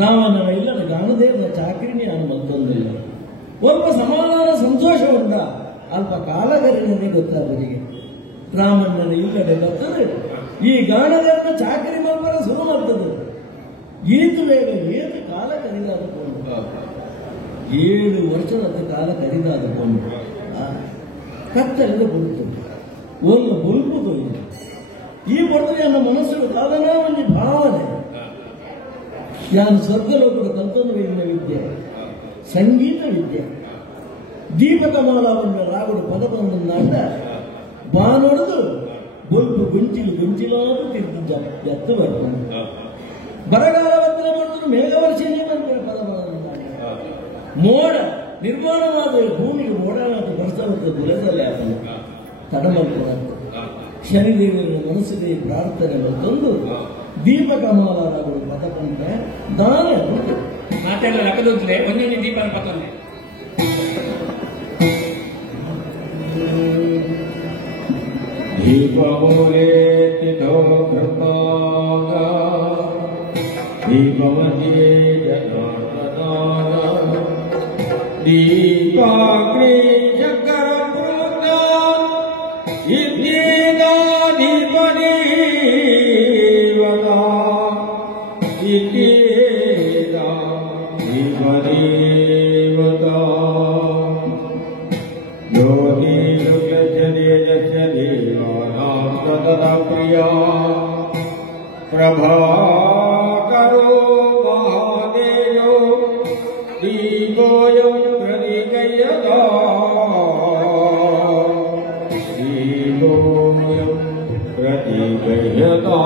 ನಾವನ್ನವ ಗಾನದೇವರ ಚಾಕರಿನಿ ನಾನು ಮತ್ತೊಂದಿಲ್ಲ. ಒಬ್ಬ ಸಮಾಧಾನ ಸಂತೋಷವುಂಡ ಅಲ್ಪ ಕಾಲಗರಿನೇ ಗೊತ್ತಾದರಿಗೆ ರಾಮಣ್ಣನ ಇಲ್ಲದೆ ಬರ್ತದೆ. ಈ ಗಾನದೇವರ ಚಾಕರಿ ಮಕ್ಕಳ ಶುರು ಮಾಡ್ತದೆ. ಈತು ಬೇಗ ಏತು ಕಾಲ ಕರಿದಾದುಕೊಂಡು 7 ವರ್ಷದ ಕಾಲ ಕರಿದಾದುಕೊಂಡು ಕತ್ತಲಿಂದ ಬರುತ್ತದೆ. ಒಂದು ಬುಲ್ಪು ತೊಯ್ದು ಈ ಬರ್ತದೆ ನನ್ನ ಮನಸ್ಸು ಕಾಲನ ಒಂದು ಭಾವನೆ. ನಾನು ಸ್ವರ್ಗಲೋಕದ ಕಲ್ಪನೆಯ ವಿದ್ಯೆ, ಸಂಗೀತ ವಿದ್ಯೆ, ದೀಪಕಮಾಲವನ್ನು ರಾಗುಡು ಪದಬಂಧನಾಟ ಬಾನೊಡೆದು ಬೊಲ್ಪು ಗುಂಚಿಲಾದ ತಿರ್ದು ಎತ್ತು ಬರ್ತದೆ. ಬರಗಾಲ ಬಂದರೆ ಮಾಡಿದ್ರು ಮೇಘವರ್ಷಿಣಿ ಬಂದರೆ ಪದಬಂಧನಾಟ ಮೋಡ ನಿರ್ಮಾಣವಾದ ಭೂಮಿಗೆ ಮೋಡನಾಟ ಬರ್ಸವಂತ ದುರದಲ್ಲಿ ಆಗಲ್ಲ ತಡಮಲ್ಪದಂತೆ ಶನಿದೇವರ ಮನಸ್ಸಿಗೆ ಪ್ರಾರ್ಥನೆ ತಂದು ದೀಪಕಮಾಲರಾಗುಡು ಪದಕಂತ ದಾನ ಮಾತೆಲ್ಲ ಲಕ್ಕದೊಂದಿದೆ ಒಂದೊಂದು ದೀಪ ಪಕ್ಕಂದೆ ದೀಪಮೂಲೆ ತಿಥೋ ಕೃಪಾಗ ದೀಪಮಧ್ಯೆ ಜನಾರ್ದನಾನ ದೀಪಾಗ್ನಿ ಶಂಕರ ಪೂರ್ಣ ಇತ್ಯೇದಾಧಿಪತಿ प्रिया प्रभाकरो महादेयो दीपोऽयं प्रदीपयता दीपोऽयं प्रदीपयता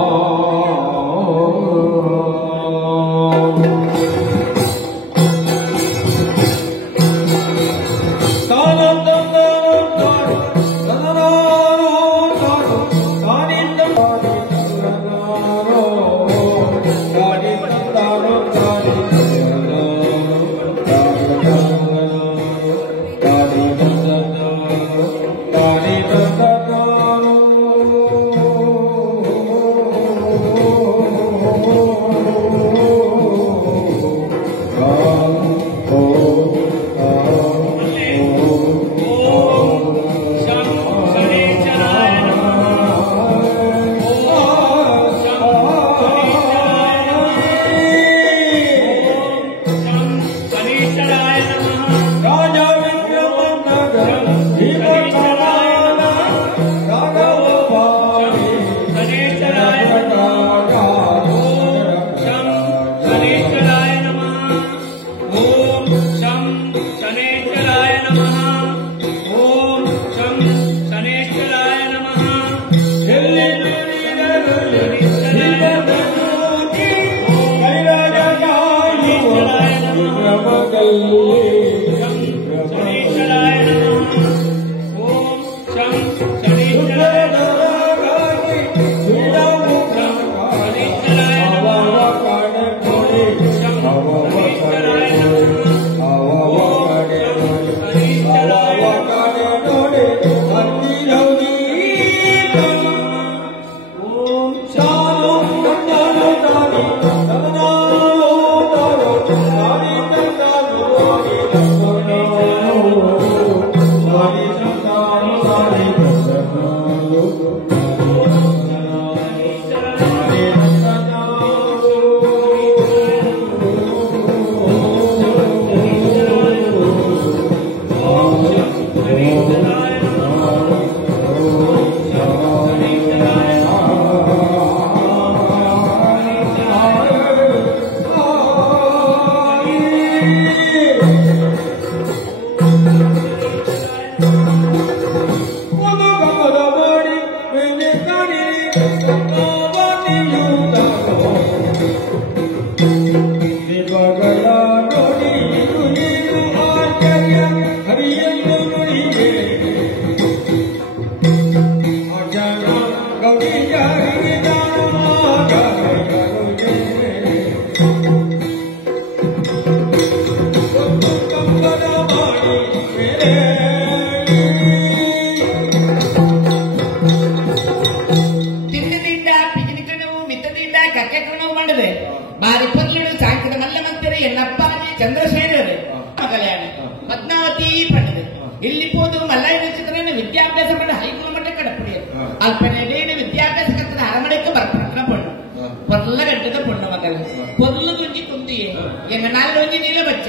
எங்க நாள் வந்து நீல வச்ச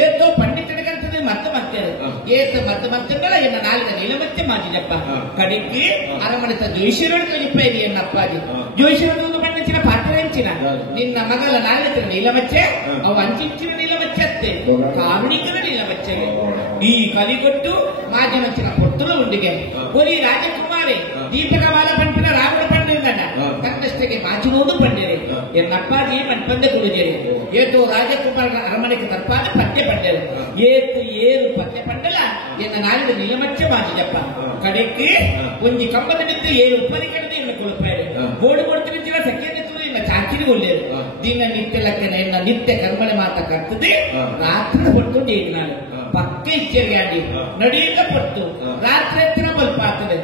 ஏதோ பண்டித்தட கருத்து மத்த ஏத்து மத்தங்கள என்ன நாளுக்கு நீல வச்ச மாட்டினப்ப கடைக்கு அரமணிತ ಜೋಯಿಷರನ್ನು ಕಳಿಪೇರಿ ಎನ್ನಪ್ಪಾಜಿ ಜೋಯಿಷರನ್ನು ಬಂದಿನ ಪಾತ್ರ ಹೆಂಚಿನ ನಿನ್ನ ಮಗಳ ನಾಲ್ಕು ನೀಲ ವಚ್ಚೆ ಅವು ಅಂಚಿಂಚಿನ ನೀಲ ವಚ್ಚತ್ತೆ ಕಾವಣಿಕರ ನೀಲ ವಚ್ಚೆ ಈ ಕಲಿಗೊಟ್ಟು ಮಾಜನಚ್ಚಿನ ಕೊಟ್ಟಲು ಉಂಡಿಗೆ ಒಲಿ ರಾಜಕುಮಾರಿ ದೀಪಕ ಮಾಲ ಪಂಪಿನ ರಾವಣ ಪಂಡಿರಲ್ಲ ಕಷ್ಟಕ್ಕೆ ಮಾಚಿನೋದು ಪಂಡಿರೆ ಎನ್ನಪ್ಪಾಜಿ ಮನ್ಪಂದ ಕುಡಿದಿರಿ ಏತು ರಾಜಕುಮಾರ ಅರಮನೆಗೆ ತರ್ಪಾದ ಪದ್ಯ ಪಂಡರು ಏತು ಏರು ಪದ್ಯ ಪಂಡಲ ಎನ್ನ ನಾಲ್ಕು ನೀಲಮಚ್ಚ ಮಾಜಿದಪ್ಪ ಕಡೆಕ್ಕೆ ಒಂಜಿ ಕಂಬದ ಬಿದ್ದು ಏರು ಉಪ್ಪರಿ ಕಡದು ಇನ್ನು ಕೊಳಪಾಡಿ ಬೋರ್ಡು ಕೊಡ್ತಿರ್ತೀರ ಸಖ್ಯತೆ ತುಳು ಇನ್ನ ಚಾಕಿರಿ ಒಳ್ಳೆಯದು ದಿನ ನಿತ್ಯ ಲಕ್ಕನ ಎನ್ನ ನಿತ್ಯ ಕರ್ಮಳೆ ಮಾತ ಕರ್ತದೆ ರಾತ್ರಿ ಹೊಟ್ಟು ಡೇಟ್ ನಾನು ಪಕ್ಕ ಇಚ್ಚರಿಯಾಡಿ ನಡೆಯುತ್ತ ಪಟ್ಟು ರಾತ್ರಿ ಹತ್ತಿರ ಬಲ್ಪ ಆಗ್ತದೆ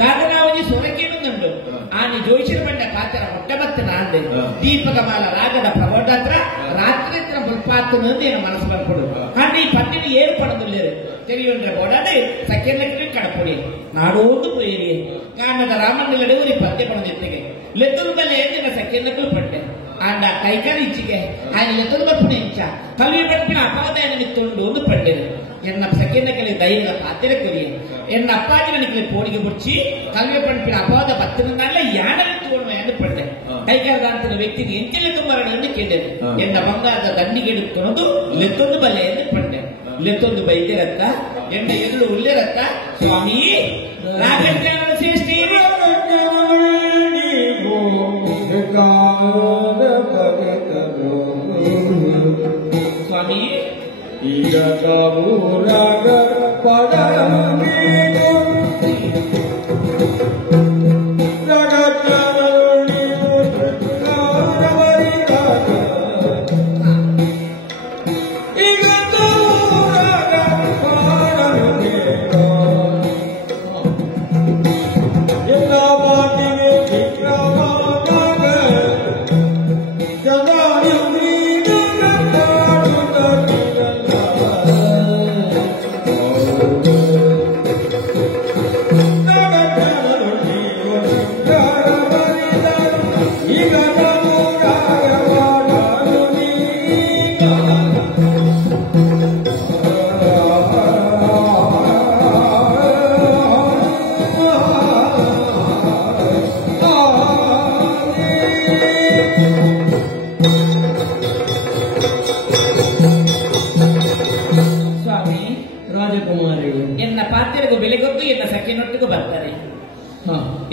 ದಾಗನಾವಜಿ ಸೊರಕೇನು ನಂಡು ಆನೆ ಜೋಯಿಷರ ಬಂಡ ಪಾತ್ರ ಮೊಟ್ಟಮತ್ತ ನಾಂದೆ ದೀಪಕ ಮಾಲ ರಾಗದ ಪ್ರಬೋಧ ಹತ್ರ ರಾತ್ರಿ ಹತ್ರ ಬಲ್ಪ ಆಗ್ತದೆ ಅಂತ ಏನು ಮನಸ್ಸು ಬಂದ್ಕೊಡು ಹಾಗೆ ಈ ಪಟ್ಟಿನ ಏರು ಪಡೆದಿಲ್ಲ ತೆರೆಯುಂಡ್ರೆ ಓಡಾಡಿ ಸೆಕೆಂಡ್ ಕಡಪುಡಿ ನಾಡೋದು ಪ್ರೇರಿಯೇ ಕಾರಣದ ರಾಮಣ್ಣಗಡೆ ಊರಿ ಪದ್ಯ ಪಡೆದಿತ್ತಿಗೆ ಲೆತ್ತದ ಮೇಲೆ ಏನಿನ ಸೆಕೆಂಡ್ ಪಟ್ಟೆ ಆಂಡ ಕೈಕಾಲ ಇಚ್ಚಿಗೆ ఆయన ಲೆತ್ತದ ಬರ್ಪುಣ ಇಂಚ ಕಲ್ವಿ ಬರ್ಪಿನ ಅಪಾದಾಯ ನಿತ್ತೊಂಡು ಒಂದು ಪಂಡಿರು ಎನ್ನ ಸೆಕೆಂಡ್ ಕಲಿ ಧೈರ್ಯ ಪಾತ್ರ ಕಲಿಯ ಎನ್ನ ಅಪ್ಪಾಜಿ ನನಗೆ ಪೋಡಿಗೆ ಮುಚ್ಚಿ ಕಲ್ವಿ ಪಂಪಿನ ಅಪಾದ ಬತ್ತನಲ್ಲ ಯಾನಲ್ಲಿ ತೋಡುವ ಎಂದು ಪಂಡೆ ಕೈಕಾಲದಂತ ವ್ಯಕ್ತಿಗೆ ಎಂಚಿನ ತುಂಬರಗಳನ್ನು ಕೇಳಿದೆ ಎನ್ನ ಬಂಗಾರದ ದಂಡಿಗೆ ತೊಳೆದು ಲೆತ್ತೊಂದು ಬಲೆ ಎಂದು ಪಂಡೆ ಲೆತ್ತೊಂದು ಬೈದ್ಯರತ್ತ ಎನ್ನ ಎದುರು ಉಳ್ಳೆರತ್ತ ಸ್ವಾಮಿ ರಾಜಜ್ಞಾನ ಶ್ರೇಷ್ಠಿ ಸ್ವಾಮಿ ಈಗ ಕಾಬೂರಾಗ ಪದ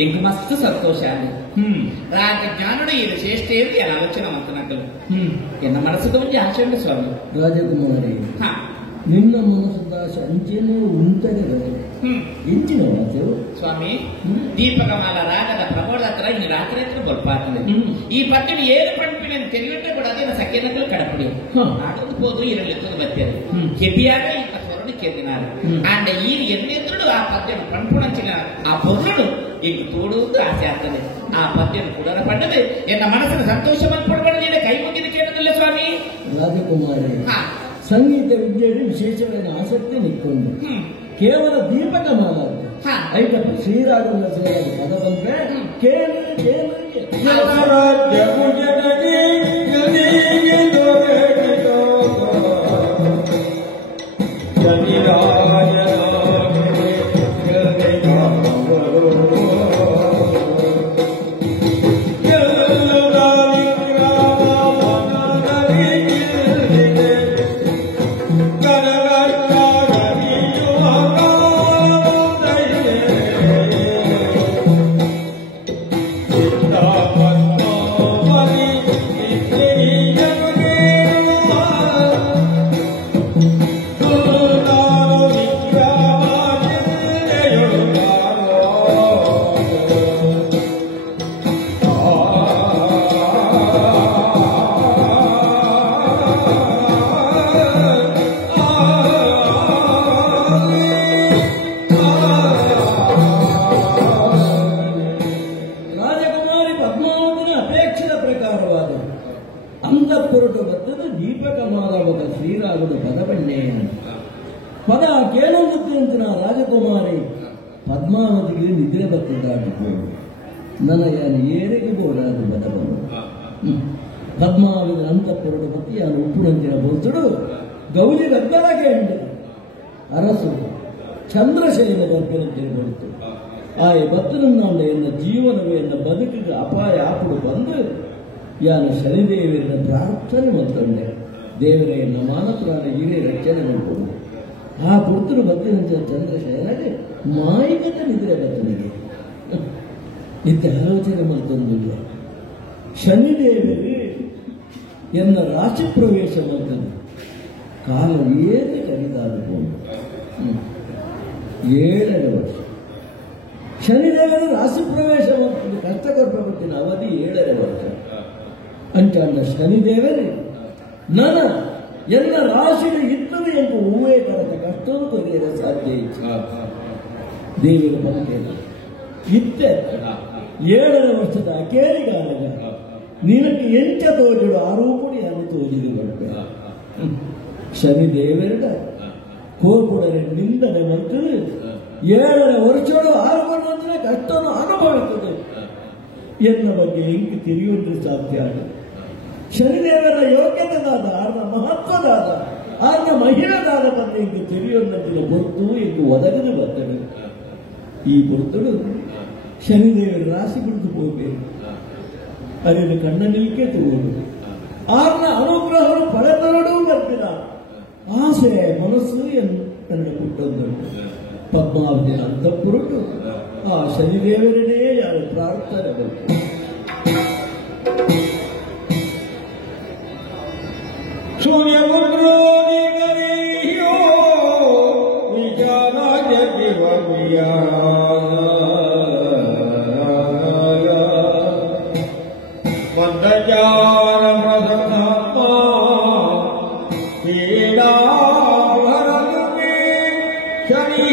ಎಂಟು ಮಸ್ತ್ ಸಂತೋಷ ರಾಜಜ್ಞಾನುಡು ಇದು ಶ್ರೇಷ್ಠ ಎಂದು ಎಲ್ಲ ಆಲೋಚನೆ ಮಾತನಾಡಲು ಎನ್ನ ಮನಸ್ಸದ ಒಂದು ಆಶೆ ಉಂಟು ಸ್ವಾಮಿ ರಾಜಕುಮಾರಿ ನಿನ್ನ ಮನಸ್ಸದ ಆಶೆ ಅಂಚೆನೂ ಉಂಟದೆ ಎಂಚಿನ ಮಾತು ಸ್ವಾಮಿ ದೀಪಕಮಾಲ ರಾಗದ ಪ್ರಮೋದ ಹತ್ರ ಇನ್ನು ರಾತ್ರಿ ಹತ್ರ ಬಲ್ಪ ಆಗ್ತದೆ ಈ ಪಟ್ಟಿನ ಏರು ಪಂಪಿನ ತೆರಿಗಟ್ಟೆ ಕೂಡ ಅದೇನ ಸೆಕೆಂಡ್ ಕಡಪಡಿ ಆಡೋದು ಹೋದು ಇರಲಿತ್ತು ಬರ್ತೇನೆ ಕೆಬಿಯಾಗ ಈ ಪತ್ರವನ್ನು ಕೇಳಿನಾರು ಅಂಡ್ ಈ ಎನ್ನೆದ್ರು ಆ ಪದ್ಯನ ಪಂಪುಣಂಚಿನ ಆ ಪೊರುಳು ಈಗ ತೋಡುವುದು ಆಸೆ ಆಗ್ತದೆ ಆ ಪದ್ಯನ ಕೂಡ ಪಡ್ಡದೆ ಎನ್ನ ಮನಸ್ಸಿನ ಸಂತೋಷ ಪಡ್ಕೊಂಡು ಕೈ ಮುಗಿದು ಕೇಳುದಿಲ್ಲ ಸ್ವಾಮಿ ರಾಜಕುಮಾರಿ ಸಂಗೀತ ವಿದ್ಯೆಯಲ್ಲಿ ವಿಶೇಷವಾದ ಆಸಕ್ತಿ ನಿಕ್ಕೊಂಡು ಕೇವಲ ದೀಪಕ ಮಾಲ ಐಟಪ್ಪ ಶ್ರೀರಾಘವ ಪದ ಬಂದ್ರೆ ಕೇಳು ಪದ ಕೇಳುತ್ತಿನ ರಾಜಕುಮಾರಿ ಪದ್ಮಾವತಿಗೆ ನಿದ್ರೆ ಬರ್ತಿದ್ದಾಗಿದ್ದು ನನಗೆ ಏರಿಗೆ ಬೋಡಾದ ಬದಲು ಪದ್ಮಾವತಿಯ ಅಂತಃಪುರದ ಪತಿಯನ್ನು ಉಪ್ಪುನಂತಿನ ಬೋಸುಡು ಗೌಜಿ ಗದ್ದಲಗೆ ಎಂಡು ಅರಸು ಚಂದ್ರಶೇನ ಬರ್ಪನಂತಿನ ಬರುತ್ತು ಆಯ ಬತ್ತನನ್ನ ಎನ್ನ ಜೀವನವೇ ಎನ್ನ ಬದುಕಿಗೆ ಅಪಾಯ ಆಪುಡು ಬಂದು ಯಾನು ಶನಿದೇವರಿನ ಪ್ರಾರ್ಥನೆ ಮಾಡ್ಕೊಂಡೆ ದೇವರೇ ಎನ್ನ ಮಾನಪುರಾಣ ಹಿರಿಯ ರಕ್ಷಣೆ ಮಾಡಿಕೊಂಡು ಆ ಪುರ್ತರು ಬತ್ತಿನಂತ ಚಂದ್ರಶೇನಗೆ ಮಾಯಿಕತೆ ನಿದ್ರೆ ಬತ್ತನಿಗೆ ಇತ್ತ ಆಲೋಚನೆ ಮಾಡ್ತಂದಿಲ್ಲ ಶನಿದೇವರು ಎನ್ನ ರಾಶಿ ಪ್ರವೇಶ ಮಾಡ್ತಾನೆ ಕಾಲ ಏನೇ ಕಡಿದಾಡಿಕೊಂಡು 7 ವರ್ಷ ಶನಿದೇವರು ರಾಶಿ ಪ್ರವೇಶ ಮಾಡ್ಕೊಂಡು ಕಷ್ಟಕೊಡ್ಬೇಕಿನ ಅವಧಿ 7 ವರ್ಷ ಅಂಟ ಶನಿದೇವರು ನನ್ನ ಎಲ್ಲ ರಾಶಿಗೆ ಇತ್ತವೆ ಎಂದು ಹೂವೇ ಕರೆದ ಕಷ್ಟವನ್ನು ಕೊನೆಯಲು ಸಾಧ್ಯ ಇತ್ತು ದೇವರ ಬಂಕೆ ಇತ್ತೆ 7 ವರ್ಷದ ಕೇಳಿಗಾಲಗ ನಿನಗೆ ಎಂಚ ತೋಜುಡು ಆರೋಪಣೆಯನ್ನು ತೋಜಿದು ಬರ್ತದೆ ಶನಿದೇವರ ಕೋಪುಡರೆ ನಿಂದನೆ ಮತ್ತು 7 ವರ್ಷಗಳು ಆರೋಪಣ ಕಷ್ಟವನ್ನು ಅನುಭವಿಸುತ್ತದೆ ಎನ್ನ ಬಗ್ಗೆ ಹೆಂಗೆ ತಿಳಿಯುವುದು ಸಾಧ್ಯ ಶನಿದೇವರ ಯೋಗ್ಯತೆದಾದ ಆರ್ನ ಮಹತ್ವದಾದ ಆರ್ನ ಮಹಿಳದಾದ ಬಗ್ಗೆ ಹಿಂಗೆ ತಿಳಿಯೋದಂತಿನ ಬೊತ್ತು ಎಂದು ಒದಗದು ಬರ್ತದೆ ಈ ಬೊತ್ತುಗಳು ಶನಿದೇವರ ರಾಶಿ ಬಿಡಿದು ಹೋಗಬೇಕು ಅದನ್ನು ಕಣ್ಣ ನಿಲ್ಕೆ ತಗೋದು ಆರ್ನ ಅನುಗ್ರಹವನ್ನು ಪಡೆದರಡೂ ಬರ್ತೀರ ಆಸೆ ಮನಸ್ಸು ನನ್ನ ಹುಟ್ಟೊಂದುಂಟು ಪದ್ಮಾವತಿನ ಅಂತಃಪುರುಟು ಆ ಶನಿದೇವರನ್ನೇ ಯಾರು ಪ್ರಾರ್ಥನೆ ಬಂತು ಸೂರ್ಯಪುತ್ರೋದಿಗರಿಯೋ ವಿಚಾರ ಜಗಿವವಿಯ ಮಂದಚಾರ ಪ್ರಸನ್ನಾತ್ಮ ಪೀಡಾ ಭರತುಮೇ ಶನಿ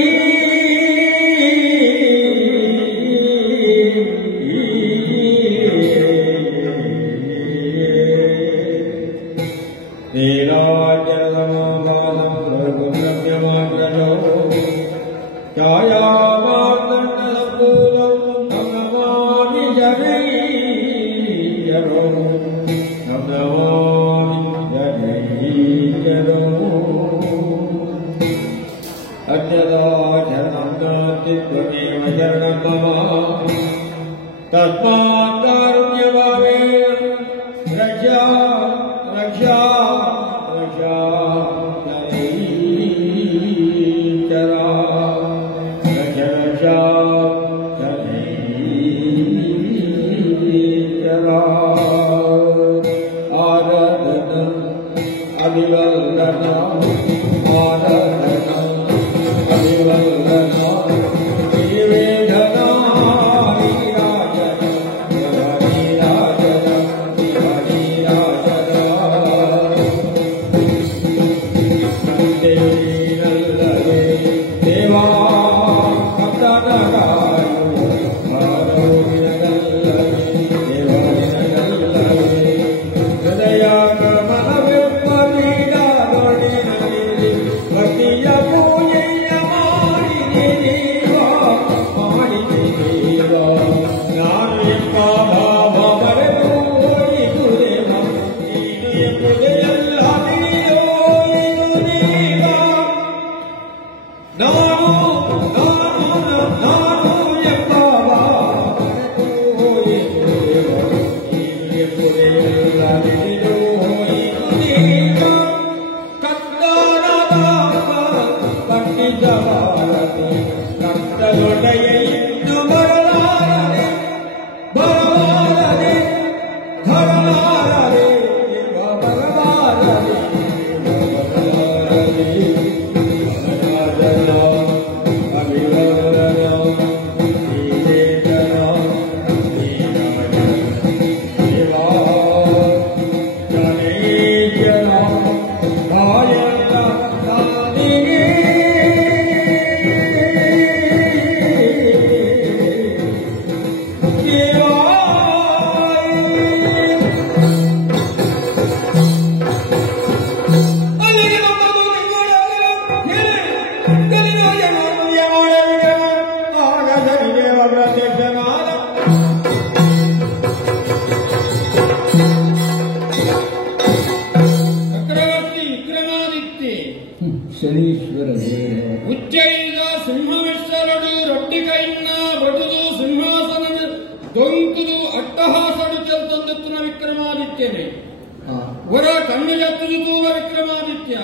ಹೊರ ಕಣ್ಣು ಜತ್ತದು ತೂವ ವಿಕ್ರಮಾದಿತ್ಯ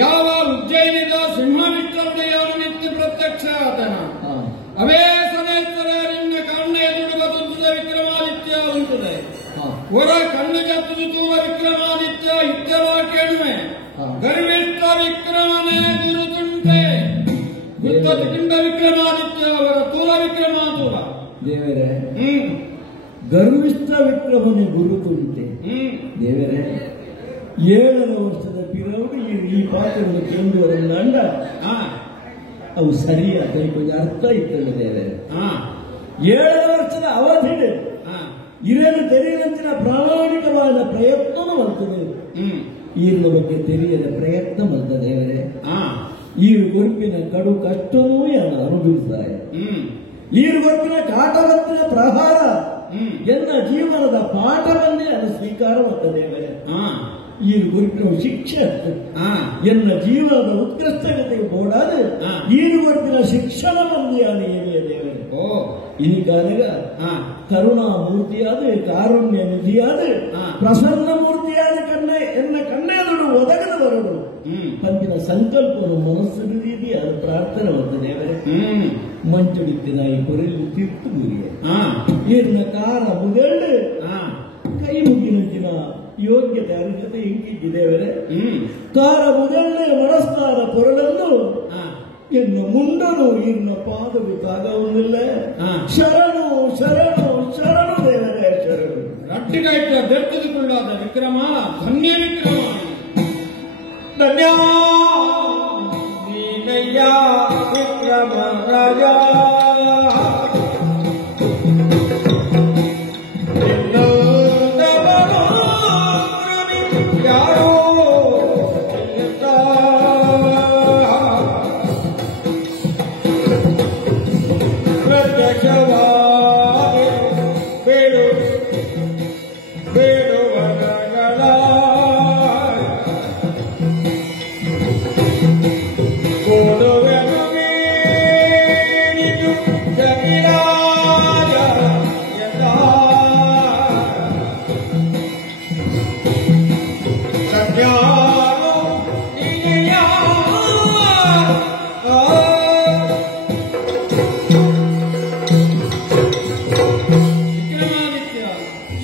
ಯಾವ ಉಜ್ಜಯಿನಿದ ಸಿಂಹವಿಕ್ರಮಡೆಯವನು ನಿತ್ಯ ಪ್ರತ್ಯಕ್ಷ ಆತನ ಅವೇ ಸನೇತರ ನಿನ್ನ ಕಣ್ಣೆ ದುಡುಬದುದ ವಿಕ್ರಮಾದಿತ್ಯ ಉಂಟದೆ ಹೊರ ಕಣ್ಣು ಜತ್ತದು ತೂವ ವಿಕ್ರಮಾದಿತ್ಯ ಇತ್ಯವ ಕೇಳುವೆ ಗರ್ವಿಷ್ಠ ವಿಕ್ರಮನೇ ಗುರುತುಂಟೆ ಗುರುತಿಂಡ ವಿಕ್ರಮಾದಿತ್ಯ ಅವರ ತೂಲ ವಿಕ್ರಮಾತುವ ದೇವರೇ ಗರ್ವಿಷ್ಠ ವಿಕ್ರಮನೇ ಗುರುತುಂಟೆ ದೇವರೇ 7 ವರ್ಷದ ಪಿರೌಡು ಈ ಪಾತ್ರವನ್ನು ಕೇಂದ್ರವನ್ನು ಅಂಡ ಅವು ಸರಿಯಾದ ಕೊಂಚ ಅರ್ಥ ಇತ್ತಲ್ಲ ದೇವರೇ 7 ವರ್ಷದ ಅವಧಿ ಇರಲು ತೆರೆಯಂಚಿನ ಪ್ರಾಮಾಣಿಕವಾದ ಪ್ರಯತ್ನವೂ ಮಾಡ್ತದೆ ಈರಿನ ಬಗ್ಗೆ ತೆರೆಯದ ಪ್ರಯತ್ನ ಮಾಡ್ತ ದೇವರೇ ಈ ಗುರುಪಿನ ಕಡು ಕಷ್ಟವೂ ಯಾರು ಅನುಭವಿಸ್ತಾರೆ ಈ ಗುರುಪಿನ ಕಾಟವತ್ತಿನ ಪ್ರಹಾರ ಎನ್ನ ಜೀವನದ ಪಾಠವನ್ನೇ ಅದು ಸ್ವೀಕಾರ ಮಾಡ್ತದೇವೆ ಈ ಗುರುಪಿನ ಶಿಕ್ಷೆ ಎನ್ನ ಜೀವನದ ಉತ್ಕೃಷ್ಟತೆಗೆ ಬೋಡಾದ ಈ ಗುರುಪಿನ ಶಿಕ್ಷಣವನ್ನೇ ಏನೇ ದೇವರೇ ಇನಿ ಕಾಲಗ ಕರುಣಾಮೂರ್ತಿಯಾದ ಕಾರುಣ್ಯ ನಿಧಿಯಾದ ಪ್ರಸನ್ನ ಮೂರ್ತಿಯಾದ ಎನ್ನ ಕಣ್ಣೆದುರು ಒದಗದವರು ಪಂಪಿನ ಸಂಕಲ್ಪವನ್ನು ಮನಸ್ಸು ರೀತಿ ಅದು ಪ್ರಾರ್ಥನೆ ಮಾಡ್ತದೆ ದೇವರೇ ಮಂಚುಡಿತ್ತಿನ ಈ ಕೊರೆಯಲ್ಲಿ ತೀರ್ತು ಮುರಿಯ ಈರ್ನ ಕಾರ ಮುಗಂಡು ಕೈ ಮುಗಿನಂಚಿನ ಯೋಗ್ಯತೆ ಅರ್ಹತೆ ಇಂಕಿದ್ದೇವರೆ ಕಾರ ಮುಗಂಡೆ ಮನಸ್ತಾರ ಕೊರಳನ್ನು ಎನ್ನ ಮುಂಡನು ಇನ್ನ ಪಾದವು ತಾಗವುದಿಲ್ಲ ಶರಣು ಶರಣು ಶರಣು ದೇವರೇ ಶರಣು ರಟ್ಟಿಗಾಯ್ತ ಬೆರ್ತದುಕೊಳ್ಳಾದ ವಿಕ್ರಮ ಧನ್ಯ ವಿಕ್ರಮ ಧನ್ಯ ನೀನಯ್ಯ ವಿಕ್ರಮ ರಾಜ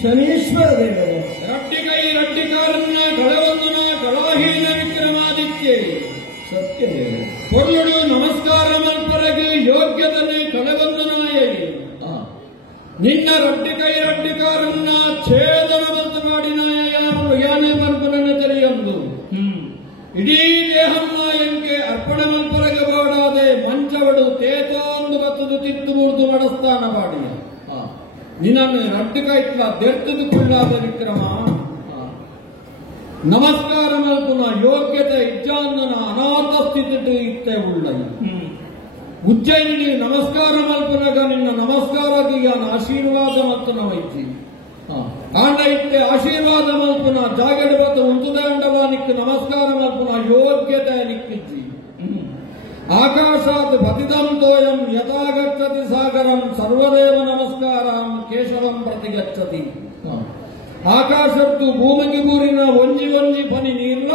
ಶನೀಶ್ವರ ದೇವರೇ ರಟ್ಟಿಕೈ ರಟ್ಟಿಕಾರನ್ನ ಕಳವಂದನ ಕಳಾಹೀನ ವಿಕ್ರಮಾದಿತ್ಯ ಸತ್ಯ ದೇವರೇ பொருளோடு நமஸ்காரம் பிறகு யோக்கியதனை கலவந்தனாயி ನಿನ್ನ ರಟ್ಟಿಕೈ ರಟ್ಟಿಕಾರನ್ನ ಛೇದನವಂತ ಮಾಡಿನಾಯ ಯಾನೆ ಮಲ್ಪನನ್ನು ತೆರೆಯೊಂದು ಇಡೀ ದೇಹನ್ನ ಎಂಕೆ ಅರ್ಪಣೆ ಮಲ್ಪರಗೆ ಬಾಡಾದೆ ಮಂಚವಡು ತೇತೋಂದು ಬತ್ತದು ತಿತ್ತು ಮುರಿದು ಮಡಸ್ತಾನ ಬಾಡಿ ನಿನ್ನನ್ನು ರಟ್ಟಿಕೈತ್ಲ ದೆರ್ತದುಕೊಳ್ಳಾದ ವಿಕ್ರಮ ನಮಸ್ಕಾರ ಮಲ್ಪುನ ಯೋಗ್ಯತೆ ಇಜ್ಜಾಂದನ ಅನಾಥ ಸ್ಥಿತಿ ಇತ್ತೆ ಉಳ್ಳ ಉಜ್ಜಯಿನಿ ನಮಸ್ಕಾರ ಮಲ್ಪನಾಗ ನಿನ್ನ ನಮಸ್ಕಾರಕ್ಕೆ ಆಶೀರ್ವಾದ ಮತ್ತು ನವೈತಿ ಆಂಡ ಇತ್ತೆ ಆಶೀರ್ವಾದ ಮಲ್ಪನ ಜಾಗಡ ಬತ್ತ ಉಂಟುದ ಅಂಡವಾನಿಕ್ ನಮಸ್ಕಾರ ಮಲ್ಪನ ಯೋಗ್ಯತೆ ನಿಕ್ಕಿಜ್ಜಿ ಆಕಾಶಾತ್ ಪತಿದಂ ತೋಯಂ ಯಥಾ ಗಚ್ಚತಿ ಸಾಗರಂ ಸರ್ವದೇವ ನಮಸ್ಕಾರಂ ಕೇಶವಂ ಪ್ರತಿ ಗಚ್ಚತಿ ಆಕಾಶತ್ತು ಭೂಮಿಗೆ ಬೂರಿನ ಒಂಜಿ ಒಂಜಿ ಪನಿ ನೀರ್ಲ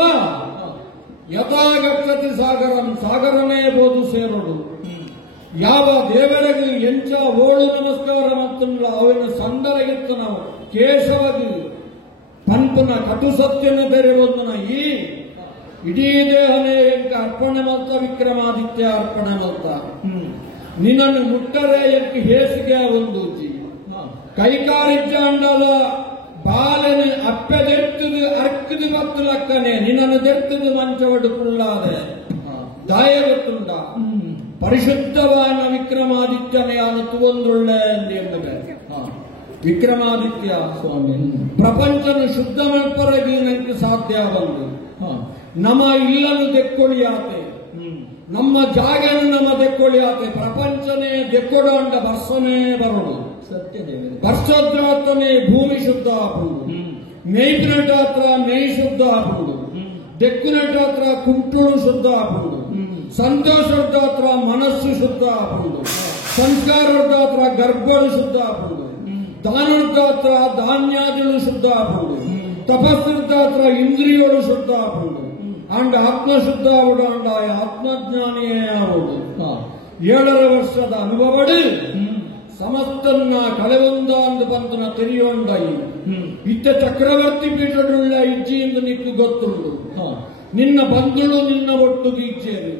ಯಥಾ ಗಚ್ಚತಿ ಸಾಗರಂ ಸಾಗರನೇ ಬೋದು ಸೇರೋಡು ಯಾವ ದೇವರಿಗೆ ಎಂಚ ಓಳು ನಮಸ್ಕಾರ ಮತ್ತಲ್ಲ ಅವನ ಸಂದರಗಿತ್ತು ನಾವು ಕೇಶವಗಿ ಪಂಪನ ಕಟು ಸತ್ಯನ ತೆರೆರೋದನ ಈ ಇಡೀ ದೇಹನೇ ಎಂಕ ಅರ್ಪಣೆ ಮಲ್ತ ವಿಕ್ರಮಾದಿತ್ಯ ಅರ್ಪಣೆ ಮಲ್ತ ನಿನ್ನನ್ನು ಮುಟ್ಟರೆ ಎಂಕ ಹೇಸಿಗೆ ಒಂದು ಕೈಕಾರಿಜ್ಜ ಅಂಡಲ ಬಾಲನೆ ಅಪ್ಪೆದೆರ್ತದು ಅರ್ಕದು ಬತ್ತು ಲಕ್ಕನೆ ನಿನ್ನನ್ನು ದೆರ್ತದು ಮಂಚವಡು ಕುಳ್ಳಾದೆ ದಾಯ ಗೊತ್ತುಂಡ ಪರಿಶುದ್ಧವಾದ ವಿಕ್ರಮಾದಿತ್ಯನೇ ಆನತ್ತು ಒಂದೊಳ್ಳೆ ಎಂಬುದೇ ವಿಕ್ರಮಾದಿತ್ಯ ಸ್ವಾಮಿ ಪ್ರಪಂಚನ ಶುದ್ಧ ಮಲ್ಪರಗಿ ನನಗೆ ಸಾಧ್ಯ ಬಂದು ನಮ್ಮ ಇಲ್ಲನು ದೆಕ್ಕೊಳಿಯಾತೆ ನಮ್ಮ ಜಾಗನು ನಮ್ಮ ದೆಕ್ಕೊಳಿಯಾತೆ ಪ್ರಪಂಚನೇ ದೆಕ್ಕೊಡಾಂಡ ಬರ್ಸನೇ ಬರೋದು ಸತ್ಯದೇವರೇ ವರ್ಷದ್ರಾತ್ರನೇ ಭೂಮಿ ಶುದ್ಧ ಆಪುಂಡು ಮೇಯ್ಪಿನಟಾತ್ರ ಮೇಯ್ ಶುದ್ಧ ಆಪುಂಡು ದೆಕ್ಕುನಟಾತ್ರ ಕುಂಟುಳು ಶುದ್ಧ ಆಪುಂಡು ಸಂತೋಷದಾತ್ರ ಮನಸ್ಸು ಶುದ್ಧ ಆಪುಂಡು ಸಂಸ್ಕಾರದಾತ್ರ ಗರ್ಭಳು ಶುದ್ಧ ಆಪುಂಡು ದಾನದಾತ್ರ ಧಾನ್ಯಾದಿಗಳು ಶುದ್ಧ ಆಪುಂಡು ತಪಸ್ಸಿರ್ತಾತ್ರ ಇಂದ್ರಿಯೋಡು ಶುದ್ಧ ಆಪುಂಡು ಅಂಡ ಆತ್ಮಶುದ್ಧ ಆವುಡು ಅಂಡ ಆತ್ಮಜ್ಞಾನಿಯೇ ಆವುಡು 7 ವರ್ಷದ ಅನುಭವಡು ಸಮಸ್ತನ್ನ ಕಳೆವೊಂದ ಅಂದು ಬಂತನ ತೆರಿಯೊಂಡಾಯಿ ಇತ್ತ ಚಕ್ರವರ್ತಿ ಪೀಠಡುಳ್ಳ ಇಜ್ಜಿಯಿಂದ ನಿಕ್ಕು ಗೊತ್ತುಂಡು ನಿನ್ನ ಬಂಧುಳು ನಿನ್ನ ಒಟ್ಟುಗೆ ಇಚ್ಛೇರು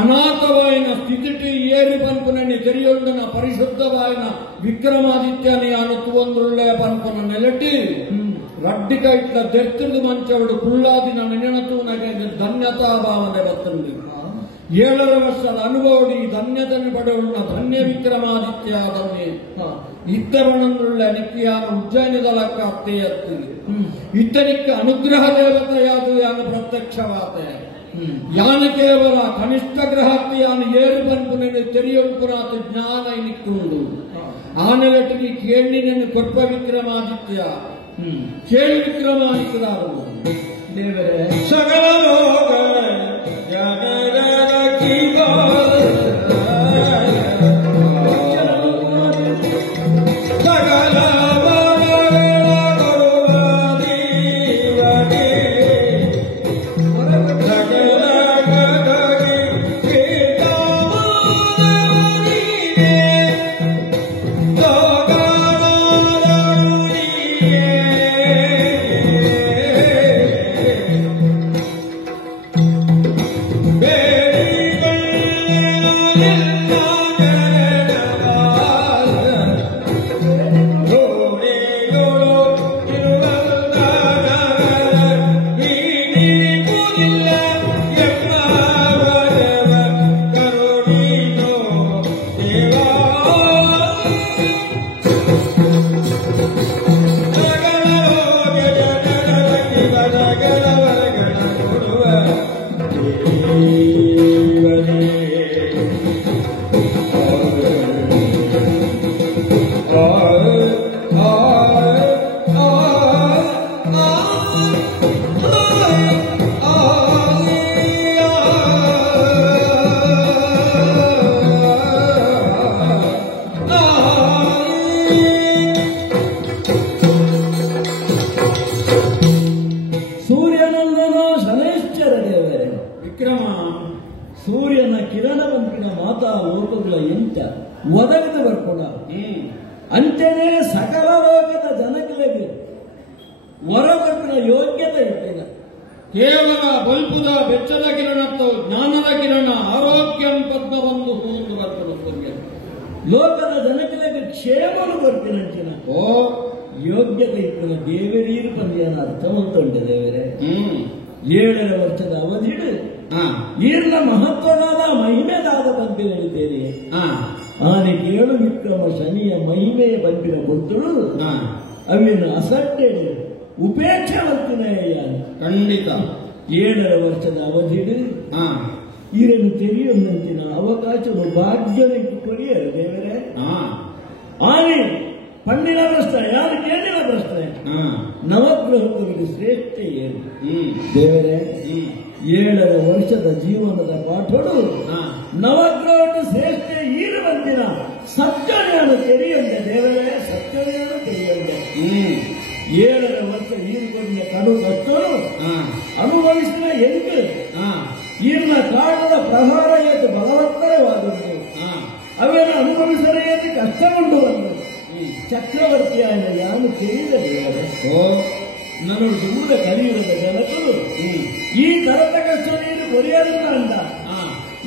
ಅನಾಥವಾಯಿನ ಸ್ಥಿತಿಟಿ ಏರಿ ಪಂಪನನೆ ತೆರಿಯೊಂಡನ ಪರಿಶುದ್ಧವಾಯಿನ ವಿಕ್ರಮಾದಿತ್ಯನೇ ಅನುತ್ತು ಒಂದುಳ್ಳೆಯ ಪಂಪನ ನೆಲಟಿ ರಡ್ಡಿಕ ಇಟ್ಲ ದೆರ್ತಿರ್ದು ಮಂಚವಡು ಕುಳ್ಳಾದಿನ ನೆನೆನತು ನನಗೆ ಧನ್ಯತಾ ಭಾವನೆ ಬತ್ತುಂಡು 7 ವರ್ಷದ ಅನುಭವಡಿ ಧನ್ಯತನೆ ಪಡೆಯುಳ್ಳ ಧನ್ಯ ವಿಕ್ರಮಾದಿತ್ಯ ಧನ್ಯ ಇದ್ದವನನ್ನುಳ್ಳ ನಿಕ್ಕಿಯಾನ ಉಜ್ಜಯಿನಿದಲಕ್ಕ ಅತ್ತೆಯತ್ತು ಇತ್ತನಿಕ್ಕ ಅನುಗ್ರಹ ದೇವತೆಯಾದು ಯಾನ ಪ್ರತ್ಯಕ್ಷವಾದ ಯಾನ ಕೇವಲ ಕನಿಷ್ಠ ಗ್ರಹತ್ಯಾನ ಏರು ಪಂಪುನನ್ನು ತೆರೆಯೊಂಪುನಾಥ ಜ್ಞಾನ ನಿಕ್ಕುಂಡು ಆನೆಲಟಿಗೆ ಕೇಳಿನ ಕೊರ್ಪ ವಿಕ್ರಮಾದಿತ್ಯ ಕೇಳಿ ವಿಕ್ರಮಾದಿತ್ಯರಾದರು ದೇವರೇ ಸಕಲ ಲೋಕ ಸೂರ್ಯನ ಕಿರಣ ಬಂಪಿನ ಮಾತಾ ಲೋಕಗಳ ಎಂತ ಒದಗಿದು ಬರ್ಕೊಂಡ ಅಂತೆಯೇ ಸಕಲ ಲೋಕದ ಜನಗಳಿಗೆ ಹೊರಬರ್ಪಿನ ಯೋಗ್ಯತೆ ಇಟ್ಟಿಲ್ಲ. ಕೇವಲ ಬಲ್ಪುದ ಬೆಚ್ಚದ ಕಿರಣತ್ತು ಜ್ಞಾನದ ಕಿರಣ ಆರೋಗ್ಯಂ ಪದ್ಮವೊಂದು ಹೂಂದು ಬರ್ಪಡುತ್ತದೆ. ಲೋಕದ ಜನಗಳಿಗೆ ಕ್ಷೇಮನು ಬರ್ಪಿನಂಚಿನ ಯೋಗ್ಯತೆ ಇಟ್ಟಿನ ದೇವರೀರು ಪಂದ್ಯನ ಅರ್ಥವಂತುಂಟು ದೇವರೇ. 7 ವರ್ಷದ ಅವಧಿಡು ಈರ್ನ ಮಹತ್ವವಾದ ಮಹಿಮೆದಾದ ಬಂದು ಹೇಳಿದ್ದೇನೆ. ಆನೆ ಕೇಳು ವಿಕ್ರಮ ಶನಿಯ ಮಹಿಮೆಯ ಬಂದಿನ ಗೊತ್ತಳು ಅವಿನ ಅಸಡ್ಡೆ ಉಪೇಕ್ಷೆ ಬರ್ತಿನಯ್ಯ ಖಂಡಿತ. 7 ವರ್ಷದ ಅವಧಿಡು ಈರನ್ನು ತೆರೆಯೊಂದಂತಿನ ಅವಕಾಶವು ಭಾಗ್ಯಕ್ಕೆ ಕೊರಿಯರು ದೇವರೇ. ಆನೆ ಪಂಡಿನ ಪ್ರಶ್ನೆ ಯಾರು ಕೇಳಿದ ಪ್ರಶ್ನೆ ನವಗ್ರಹಗಳಿಗೆ ಶ್ರೇಷ್ಠ ಏನು ದೇವರೇ. 7 ವರ್ಷದ ಜೀವನದ ಪಾಠಗಳು ನವಗ್ರಹಕ್ಕೆ ಶ್ರೇಷ್ಠ ಈರು ಬಂದಿನ ಸತ್ಯವನ್ನು ತೆರೆಯಂದೆ ದೇವರೇ. ಸತ್ಯವನ್ನು ತೆರೆಯಂದೆ 7 ವರ್ಷ ಈರುಗೊಂಡ ಕಡು ಕಷ್ಟನು ಅನುಭವಿಸಿದ ಎಂಟು ಈರ್ನ ಕಾರಣದ ಪ್ರಹಾರ ಎಂದು ಬಲವತ್ತರವಾದದ್ದು ಅವೇನು ಅನುಭವಿಸಲೇ ಎಂದು ಕಷ್ಟಗೊಂಡು ಬಂದು ಚಕ್ರವರ್ತಿಯಾದ ಯಾನು ಕೇಳಿದ ದೇವರೇ. ನಾನು ದೂರ ಕಲಿಯುವುದ ಜನಕರು ಈ ತರದ ಕಷ್ಟ ನೀನು ಕೊರಿಯಲ್ಲ ಅಂದ.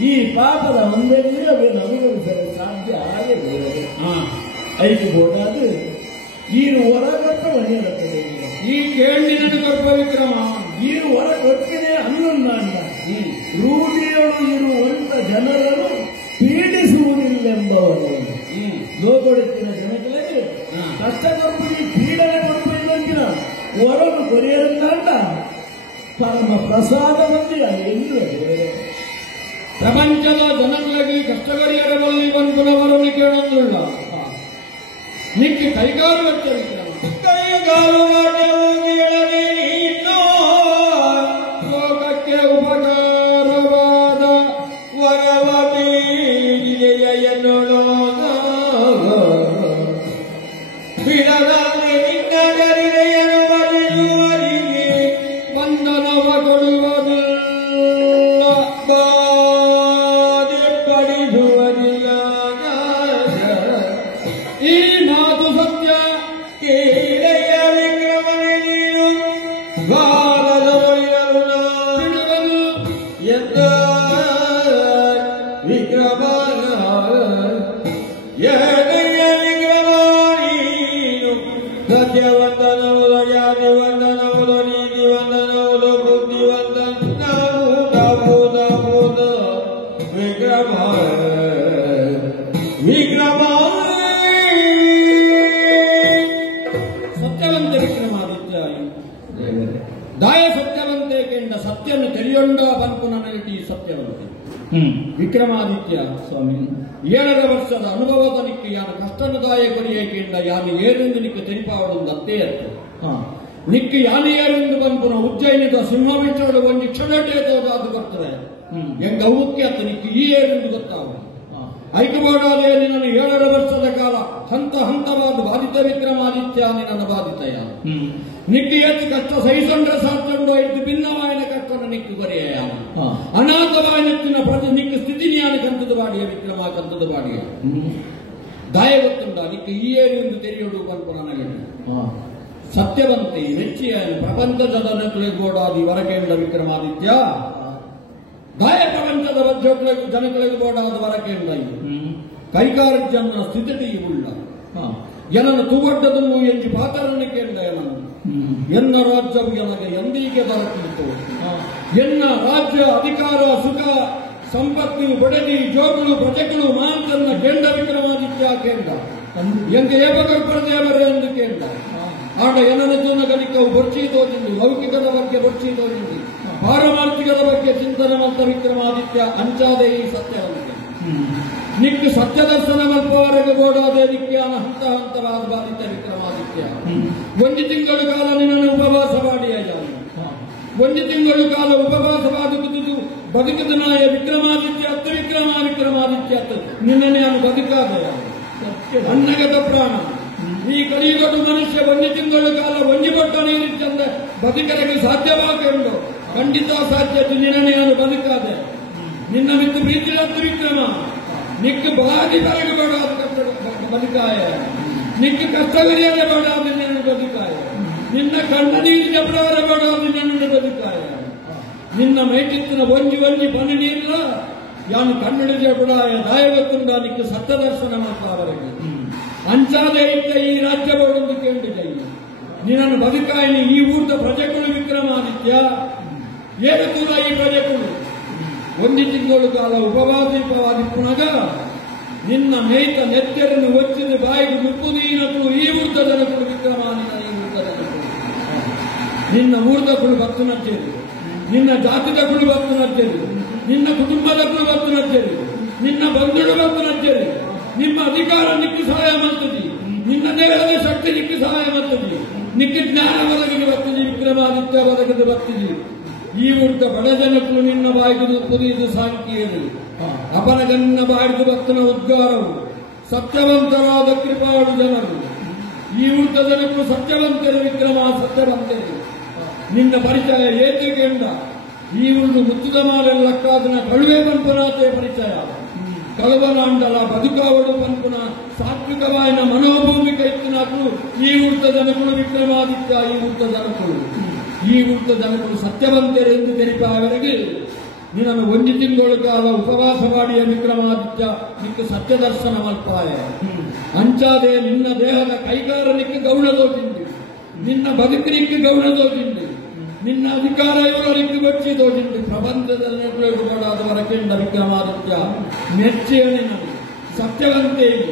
ಈ ಪಾಪದ ಒಂದೆಲ್ಲೇ ಅವೇನು ಅನುಭವಿಸಲು ಸಾಧ್ಯ ಹಾಗೆ ದೇವರೇ. ಐದು ಹೋದಾದ್ರೆ ಈರು ಹೊರಗೊಟ್ಟು ಮನೆಯತ್ತದೆ. ಈ ಕೇಳಿನ ಗರ್ಭ ವಿಕ್ರಮ ಈರು ಹೊರ ಕೊಟ್ಟಿದೆ ಅನ್ನೊಂದ ಅಂದ. ರೂಢಿಯೊಳು ಇರುವಂತ ಜನರನ್ನು ಪೀಡಿಸುವುದಿಲ್ಲೆಂಬವರು ಲೋಕೊಡುತ್ತಿನ ಜನಗಳಿಗೆ ಕಷ್ಟ ಕೊಟ್ಟು ಪೀಡನೆ ಕೊಡುವುದಿಲ್ಲ ಹೊರಗು ಕೊರಿಯಲ್ಲ ಪರಮ ಪ್ರಸಾದ ಬಂದಿಲ್ಲ ಎಂದು ಪ್ರಪಂಚದ ಜನಗಳಿಗೆ ಕಷ್ಟಗರಿಯರಬಲ್ಲಿ ಬಂದವರನ್ನು ಕೇಳೊಂದುಳ್ಳ ನಿಕ್ಕೆ ಕೈಗಾಲು ವೆಚ್ಚ ವಿಕ್ರಮ ಕೈಗಾಲು ಲೋಕಕ್ಕೆ ಉಪಕಾರವಾದ ಬಿಡಲಾರೆ ನಿನ್ನ ಗರಿಗೆಯನ್ನು ಬರೆಯುವ ಮಾತು ಸತ್ಯ ಕೇಳೆಯ ವಿಕ್ರಮನೇ ನೀನು ಬಾಲದೊಯ್ಯಲು ತಿಳಿವನು ಎದ್ದ ವಿಕ್ರಮ ಎಡೆಯ ವಿಕ್ರಮ ನೀನು ಸತ್ಯವಂತನವನು ಯಾದಿವಂತನವನು ನೀತಿವಂತನವನು ಬುದ್ಧಿವಂತನವನು ವಿಕ್ರಮ ವಿಕ್ರಮ ಸತ್ಯವಂತ ವಿಕ್ರಮಾದಿತ್ಯ ದಾಯ ಸತ್ಯವಂತೆ ಕೆಂಡ ಸತ್ಯನ್ನು ತಿಳಿಯೊಂಡ ಬಂತು ನನಗೆ ಸತ್ಯವಂತೆ ವಿಕ್ರಮಾದಿತ್ಯ ಸ್ವಾಮಿ 7 ವರ್ಷದ ಅನುಭವದ ನಿಕ್ಕೆ ಯಾನು ಕಷ್ಟನ ದಾಯ ಕೊರಿಯೇಕೆಂಡ ಯಾನು ಏನೆಂದು ನಿಕ್ಕೆ ತೆರಿಪಾವಡೊಂದು ಅತ್ತೇ ಅತ್ತು ನಿಕ್ಕೆ ಯಾನು ಏನೆಂದು ಬಂಪುನ ಉಜ್ಜಯಿನಿದ ಸಿಂಹವಿಟ್ಟೋಡು ಒಂದು ಕ್ಷಣಟೇ ತೋದಾದು ಬರ್ತದೆ ಎಂಗ ಮುಖ್ಯ ಅತ್ತ ನಿಕ್ಕೆ ಈ ಏನೆಂದು ಗೊತ್ತಾವ ಐಕಬೋಡಾದೇ ನಿನ್ನನ್ನು 7 ವರ್ಷದ ಕಾಲ ಹಂತ ಹಂತವಾದ ಬಾಧಿತ ವಿಕ್ರಮಾದಿತ್ಯ ನಿನ್ನ ಬಾಧಿತಯ ನಿಕ್ಕೆ ಎತ್ತು ಕಷ್ಟ ಸಹಿಸೊಂಡ್ರೆ ಸಾಕೊಂಡೋ ಇದ್ದು ಭಿನ್ನವಾಯನ ಕಷ್ಟನ ನಿಕ್ಕು ಬರೆಯ ಅನಾಥವಾಯನತ್ತಿನ ಪ್ರತಿ ನಿಕ್ಕು ಸ್ಥಿತಿನಿಯಾನ ಕಂತದ ಬಾಡಿಯ ವಿಕ್ರಮ ಕಂತದ ಬಾಡಿಯ ದಾಯ ಗೊತ್ತುಂಡ ನಿಕ್ಕು ಈ ಏರಿಯೊಂದು ತೆರೆಯೋಡು ಬಂತು ನನಗೆ ಸತ್ಯವಂತೆ ನೆಚ್ಚಿಯ ಪ್ರಪಂಚದ ಜನಕಳಿಗೋಡಾದಿ ಹೊರಕೆಂಡ ವಿಕ್ರಮಾದಿತ್ಯ ದಾಯ ಪ್ರಪಂಚದ ಜನಕಳಿಗೋಡಾದ ಹೊರಕೆಂಡ ಕೈಗಾರಿಕನ್ನ ಸ್ಥಿತಿ ಉಳ್ಳ ಎನನ್ನು ತುಗೊಡ್ಡದನ್ನು ಎಂಜಿ ಪಾತರನ್ನು ಕೇಳಿದ ಎನನ್ನು ಎನ್ನ ರಾಜ್ಯವು ನನಗೆ ಎಂದೀಗೆ ದೊರಕಿತು ಎನ್ನ ರಾಜ್ಯ ಅಧಿಕಾರ ಸುಖ ಸಂಪತ್ತು ಬಡಗಿ ಜೋಗಳು ಪ್ರಜೆಗಳು ಮಾತನ್ನ ಕೇಂದ್ರ ವಿಕ್ರಮಾದಿತ್ಯ ಕೇಂದ್ರ ಎಂಗ ಏಪಕರ್ಪರ ದೇವರೇ ಎಂದು ಕೇಂದ್ರ ಆಗ ಎನನ ಜನಗಲಿಕವು ಬೊಚ್ಚಿ ತೋರಿಂದು ಲೌಕಿಕದ ಬಗ್ಗೆ ಬೊಚ್ಚಿ ತೋರಿಂದು ಪಾರಮಾರ್ಥಿಕದ ಬಗ್ಗೆ ಚಿಂತನವಂತ ವಿಕ್ರಮಾದಿತ್ಯ ಅಂಚಾದೆ ಈ ಸತ್ಯವಂತೆ ನಿಕ್ಕು ಸತ್ಯದರ್ಶನ ಮಲ್ಪವರೆಗೆ ಗೋಡಾದೆ ನಿಕ್ಕೆ ಹಂತ ಹಂತವಾದ ಬಾಧಿತ ವಿಕ್ರಮಾದಿತ್ಯ ಒಂದು ತಿಂಗಳ ಕಾಲ ನಿನ್ನನ್ನು ಉಪವಾಸ ಮಾಡಿಯ ಒಂದು ತಿಂಗಳ ಕಾಲ ಉಪವಾಸವಾದ ಕುದಿದು ಬದುಕದ ನಾಯ ವಿಕ್ರಮಾದಿತ್ಯ ಅತ್ತ ವಿಕ್ರಮಾದಿತ್ಯ ಅತ್ತ ನಿನ್ನನ್ನು ನಾನು ಬದುಕಾದ ಅನ್ನಗತ ಪ್ರಾಣ ಈ ಕಲಿಯುಗದ ಮನುಷ್ಯ ಒಂದು ತಿಂಗಳ ಕಾಲ ಒಂಜಿ ಬಟ್ಟ ನೀರಿಚ್ಚಂದ ಬದುಕರಿಗೆ ಸಾಧ್ಯವಾಗುಂಡು ಖಂಡಿತ ಸಾಧ್ಯ ನಿನ್ನನ್ನು ನಾನು ಬದುಕಾದೆ ನಿನ್ನ ಮಿತ್ತು ಪ್ರೀತಿ ಅತ್ತ ವಿಕ್ರಮ ನಿಕ್ಕು ಬಾಗಿ ಬರಗಬೇಡಾದ ಬದುಕಾಯ ನಿಕ್ಕು ಕಷ್ಟಗರಿಯದೆ ಬೇಡಾದ ನಿನ್ನ ಬದುಕಾಯ ನಿನ್ನ ಕಣ್ಣ ನೀರು ಜಬರಾರ ಬೇಡಾದ ನಿನ್ನ ಬದುಕಾಯ ನಿನ್ನ ಮೈಟಿತ್ತಿನ ಒಂಜಿ ಪನಿ ನೀರಿಲ್ಲ ಯಾನು ಕಣ್ಣಿಡಿದ ಬಿಡಾಯ ದಾಯವತ್ತುಂಡ ನಿಕ್ಕು ಸತ್ಯದರ್ಶನ ಮಾಡ್ತಾವರೆಗೆ ಅಂಚಾದೆ ಇದ್ದ ಈ ರಾಜ್ಯ ಬೋಡೊಂದು ಕೇಳಿದೆ ನಿನ್ನನ್ನು ಬದುಕಾಯನಿ ಈ ಊರ್ದ ಪ್ರಜೆಗಳು ವಿಕ್ರಮಾದಿತ್ಯ ಏನು ಕೂಡ ಈ ಪ್ರಜೆಗಳು ಒಂದು ತಿಂಗಳು ಕಾಲ ಉಪವಾದಿ ಪುನಗ ನಿನ್ನ ಮೇಯ್ತ ನೆತ್ತರನ್ನು ಒಚ್ಚಿದ ಬಾಯಿಗೆ ನುಪ್ಪುದೀನಕ್ಕೂ ಈ ಊರ್ದ ಜನಗಳು ವಿಕ್ರಮಾನಿನ ಈ ಊರ್ದ ಜನಗಳು ನಿನ್ನ ಊರ್ದಗಳು ಭಕ್ತು ನಚ್ಚೇರಿ ನಿನ್ನ ಜಾತಿದಗಳು ಭಕ್ತು ನಚ್ಚೇರಿ ನಿನ್ನ ಕುಟುಂಬದಗಳು ಭಕ್ತು ನಚ್ಚೇರಿ ನಿನ್ನ ಬಂಧುಗಳು ಭಕ್ತು ನಚ್ಚೇರಿ ನಿಮ್ಮ ಅಧಿಕಾರ ನಿಕ್ಕಿ ಸಹಾಯ ಮಾಡ್ತದೆ ನಿನ್ನ ದೇಹದ ಶಕ್ತಿ ನಿಕ್ಕಿ ಸಹಾಯ ಮಾಡ್ತದೆ ನಿಕ್ಕಿ ಜ್ಞಾನ ಒದಗಿಗೆ ಬರ್ತದೆ ವಿಕ್ರಮಾದಿತ್ಯ ಒದಗದು ಬರ್ತದೆ ಈ ಊರ್ದ ಬಡ ಜನಗಳು ನಿನ್ನ ಬಾಯಿಗೆ ಪುರಿದು ಸಾಂಕಿಯರು ಅಪನಗನ್ನ ಬಾಡಿದು ಭಕ್ತನ ಉದ್ಗಾರವು ಸತ್ಯವಂತರಾದ ಕೃಪಾಳು ಜನರು ಈ ಊರ್ದ ಜನಗಳು ಸತ್ಯವಂತರು ವಿಕ್ರಮ ಸತ್ಯವಂತರು ನಿನ್ನ ಪರಿಚಯ ಏತುಗೆಂಡ ಈ ಊರ್ದು ಮುತ್ತುದ ಮಾಲೆಲ್ಲಕ್ಕಾದನ ಕಳುವೆ ಪಂಪನಾತೆ ಪರಿಚಯ ಕಳವಲಾಂಡಲ ಬದುಕಾವಡು ಪಂಪನ ಸಾತ್ವಿಕವಾಯಿನ ಮನೋಭೂಮಿಕ ಇತ್ತಿನಗಳು ಈ ಊರ್ದ ಜನಗಳು ವಿಕ್ರಮಾದಿತ್ಯ ಈ ಊರ್ದ ಜನಗಳು ಸತ್ಯವಂತರೆಂದು ತೆರಿಪಾವರೆಗೆ ನಿನ್ನನ್ನು ಒಂದು ತಿಂಗಳ ಕಾಲ ಉಪವಾಸ ಮಾಡಿಯ ವಿಕ್ರಮಾದಿತ್ಯ ನಿಕ್ಕ ಸತ್ಯದರ್ಶನ ಮಲ್ಪಾಯ ಅಂಚಾದೆ ನಿನ್ನ ದೇಹದ ಕೈಗಾರನಿಕ್ಕೆ ಗೌರವದೋಜಿಂದು ನಿನ್ನ ಬದುಕನಿಕ್ಕೆ ಗೌರವದೋಜಿಂದು ನಿನ್ನ ಅಧಿಕಾರ ಇವರಿಗೆ ಬಚ್ಚಿ ತೋಜಿಂದು ಪ್ರಬಂಧದಲ್ಲಿ ಮಾಡಾದವರ ಕೆಂಡ ವಿಕ್ರಮಾದಿತ್ಯ ಮೆಚ್ಚಿಯಣಿನನು ಸತ್ಯವಂತೆಯು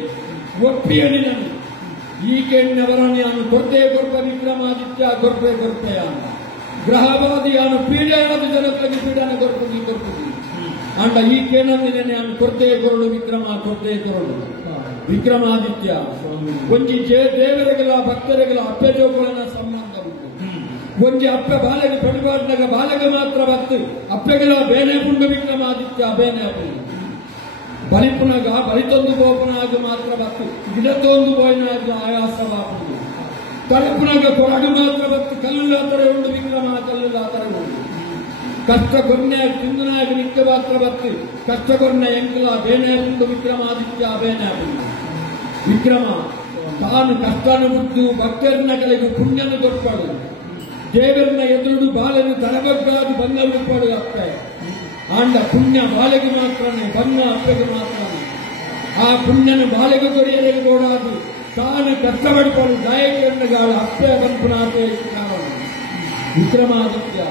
ಒಪ್ಪಿಯಣಿನನು ಈ ಕೆಣ್ಣವರನ್ನು ನಾನು ಕೊರ್ತೆ ಕೊರ್ಪ ವಿಕ್ರಮಾದಿತ್ಯ ಕೊರ್ಪೆಯ ಗ್ರಹವಾದಿಯಾನು ಪೀಡೆಯಾದ ಜನತೆಗೆ ಪೀಡನ ಕೊರ್ಪುದಿ ಅಂಡ ಈ ಕೇನಂದಿನ ನಾನು ಕೊರ್ತೆ ಕೊರಡು ವಿಕ್ರಮ ಕೊರ್ತೆ ಕೊರಡು ವಿಕ್ರಮಾದಿತ್ಯ ಒಂಜಿ ದೇವರಿಗೆಲ್ಲ ಭಕ್ತರಿಗೆಲ್ಲ ಅಪ್ಪೆ ಜೋಕುಳನ ಸಂಬಂಧ ಉಂಟು ಒಂಜಿ ಅಪ್ಪೆ ಬಾಲೆಗೆ ಪಡಿಪಾಡಿನಾಗ ಬಾಲೆಗೆ ಮಾತ್ರ ಭಕ್ತಿ ಅಪ್ಪೆಗೆಲ್ಲ ಬೇನೆ ಪುಂಡು ವಿಕ್ರಮಾದಿತ್ಯ ಬೇನೆ ಅಪ್ಪು ಬಲಿಪುನಗ ಬಲಿತೊಂದು ಬೋಪನಾಗ ಮಾತ್ರ ಭಕ್ತಿ ಗಿಡತೊಂದು ಬೋಯಿನಾಗ ಆಯಾಸ ಬಾಪುದು ತಲುಪುನಾಗ ಕೊರಡು ಮಾತ್ರ ಭಕ್ತಿ ಕಲ್ಲು ಆತರ ಉಂಡು ವಿಕ್ರಮ ಕಲ್ಲು ಆತರ ಉಂಟು ಕಷ್ಟ ಕೊನ್ನೆ ತಿಂದುನಾಗ ನಿಕ್ಕ ಮಾತ್ರ ಭಕ್ತಿ ಕಷ್ಟ ಕೊನ್ನೆ ಎಂಕಲ ಬೇನೆ ಉಂಡು ವಿಕ್ರಮಾದಿತ್ಯ ಬೇನೆ ವಿಕ್ರಮ ತಾನು ಕಷ್ಟನು ಬಿಟ್ಟು ಭಕ್ತರನ್ನ ಕಲೆಗೆ ಪುಣ್ಯನು ಕೊಟ್ಪಾಡು ದೇವರನ್ನ ಎದುರು ಬಾಲೆನು ತಲೆಬಗ್ಗಾದು ಬಂಗ ಬಿಟ್ಪಾಡು ಅಪ್ಪೆ ಆಂಡ ಪುಣ್ಯ ಬಾಲೆಗೆ ಮಾತ್ರನೇ ಬಂಗ ಅಪ್ಪೆಗೆ ಮಾತ್ರನೇ ಆ ಪುಣ್ಯನು ಬಾಲೆಗೆ ಕೊರಿಯಲಿಗೆ ಓಡಾದು ತಾನು ಕಷ್ಟಪಡ್ಪಾಡು ಗಾಯಕರನ್ನಗಾಳ ಅಪ್ಪೆ ಬಂಪುನಾಥೆ ಕಾರಣ ವಿಕ್ರಮಾದಿತ್ಯ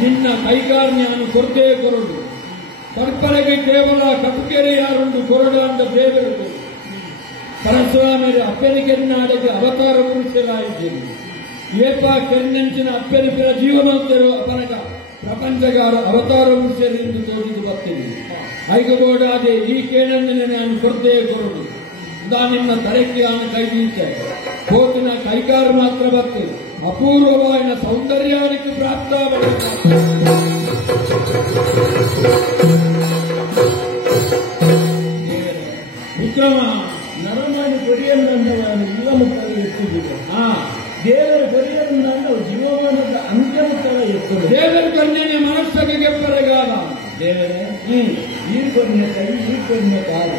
ನಿನ್ನ ಕೈಕಾರ್ಯನು ಕೊರತೆ ಕೊರಡು ಪರ್ಪರೆಗೆ ಕೇವಲ ಕಪ್ಪುಕೆರೆ ಯಾರುಂಡು ಕೊರಡು ಅಂದ ದೇವರು ಪರಶುರಾಮ ಅಪ್ಪೆನ ಕೆರೆನಾಡಿಗೆ ಅವತಾರ ಪುರುಷರಾಯಿದ್ದೇನೆ ಏಪ ಕೆರೆನೆಂಚಿನ ಅಪ್ಪೆನ ಕೆರ ಜೀವನೋತ್ತರು ಅಪನಗ ಪ್ರಪಂಚಗಾರ ಅವತಾರ ಪುರುಷರೆಂದು ತೋರಿದು ಬರ್ತೇನೆ ಐಗಬೋಡಾದೆ ಈ ಕೇಳಂದಿನ ನಾನು ಕೊರತೆ ಕೊರಡು ನಿನ್ನ ತಲೆಕ್ಕೆ ಅವನು ಕೈ ಬೀಳ್ತೆ ಕೋಟಿನ ಕೈಕಾರ ಮಾತ್ರ ಬರ್ತೇನೆ ಅಪೂರ್ವವಾದ ಸೌಂದರ್ಯಾనికి ಪ್ರಾಪ್ತ ವಿಕ್ರಮ ನರಮಾಡಿ ಕೊರಿಯನ್ನಂದವನು ಇಲ್ಲಮುತ್ತಲು ಎತ್ತಿದ್ದರು ದೇವರ ಕೊರಿಯನ್ನ ಜೀವಮಾನದ ಅಂತ್ಯಮುತ್ತಲ ಎತ್ತರು ದೇವರ ಕನ್ಯನೆ ಮನಸ್ಸಿಗೆ ಗೆಪ್ಪರೆಗಾದ ದೇವರೇ ಈ ಕೊರಿಯ ಕೈ ಈ ಕೊರಿಯ ಕಾಲು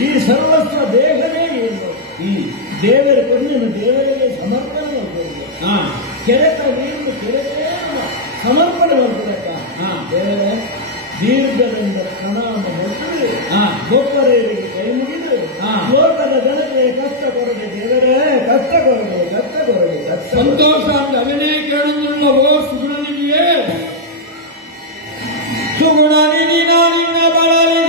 ಈ ಸರ್ವಸ್ವ ದೇಹವೇ ಏನು ದೇವರ ಕೊರಿಯನು ದೇವರಿಗೆ ಸಮರ್ಪಣೆ ಮಾಡ್ತಾರೆ ಕೆರೆತ ನೀರು ಕೆರೆತೇ ಸಮರ್ಪಣೆ ಮಾಡ್ತಾರಕ್ಕ ದೇವರೇ ದೀರ್ಘದಿಂದ ಪ್ರಣಾಮ ಹೊತ್ತು ಗೊಬ್ಬರಿಗೆ ಕೈ ಮುಗಿದು ಲೋಕದ ಜನತೆ ಕಷ್ಟ ಕೊರಡೆ ದೇವರೇ ಕಷ್ಟ ಕೊರಡೆ ಕಷ್ಟ ಕೊರಡೆ ಸಂತೋಷ ಅಂತ ಅವನೇ ಕೇಳುವುದಿಲ್ಲ ಓ ಸುಗುಣನಿಗೆ ಸುಗುಣನಿ ನಿನ್ನ ಬಳಲಿ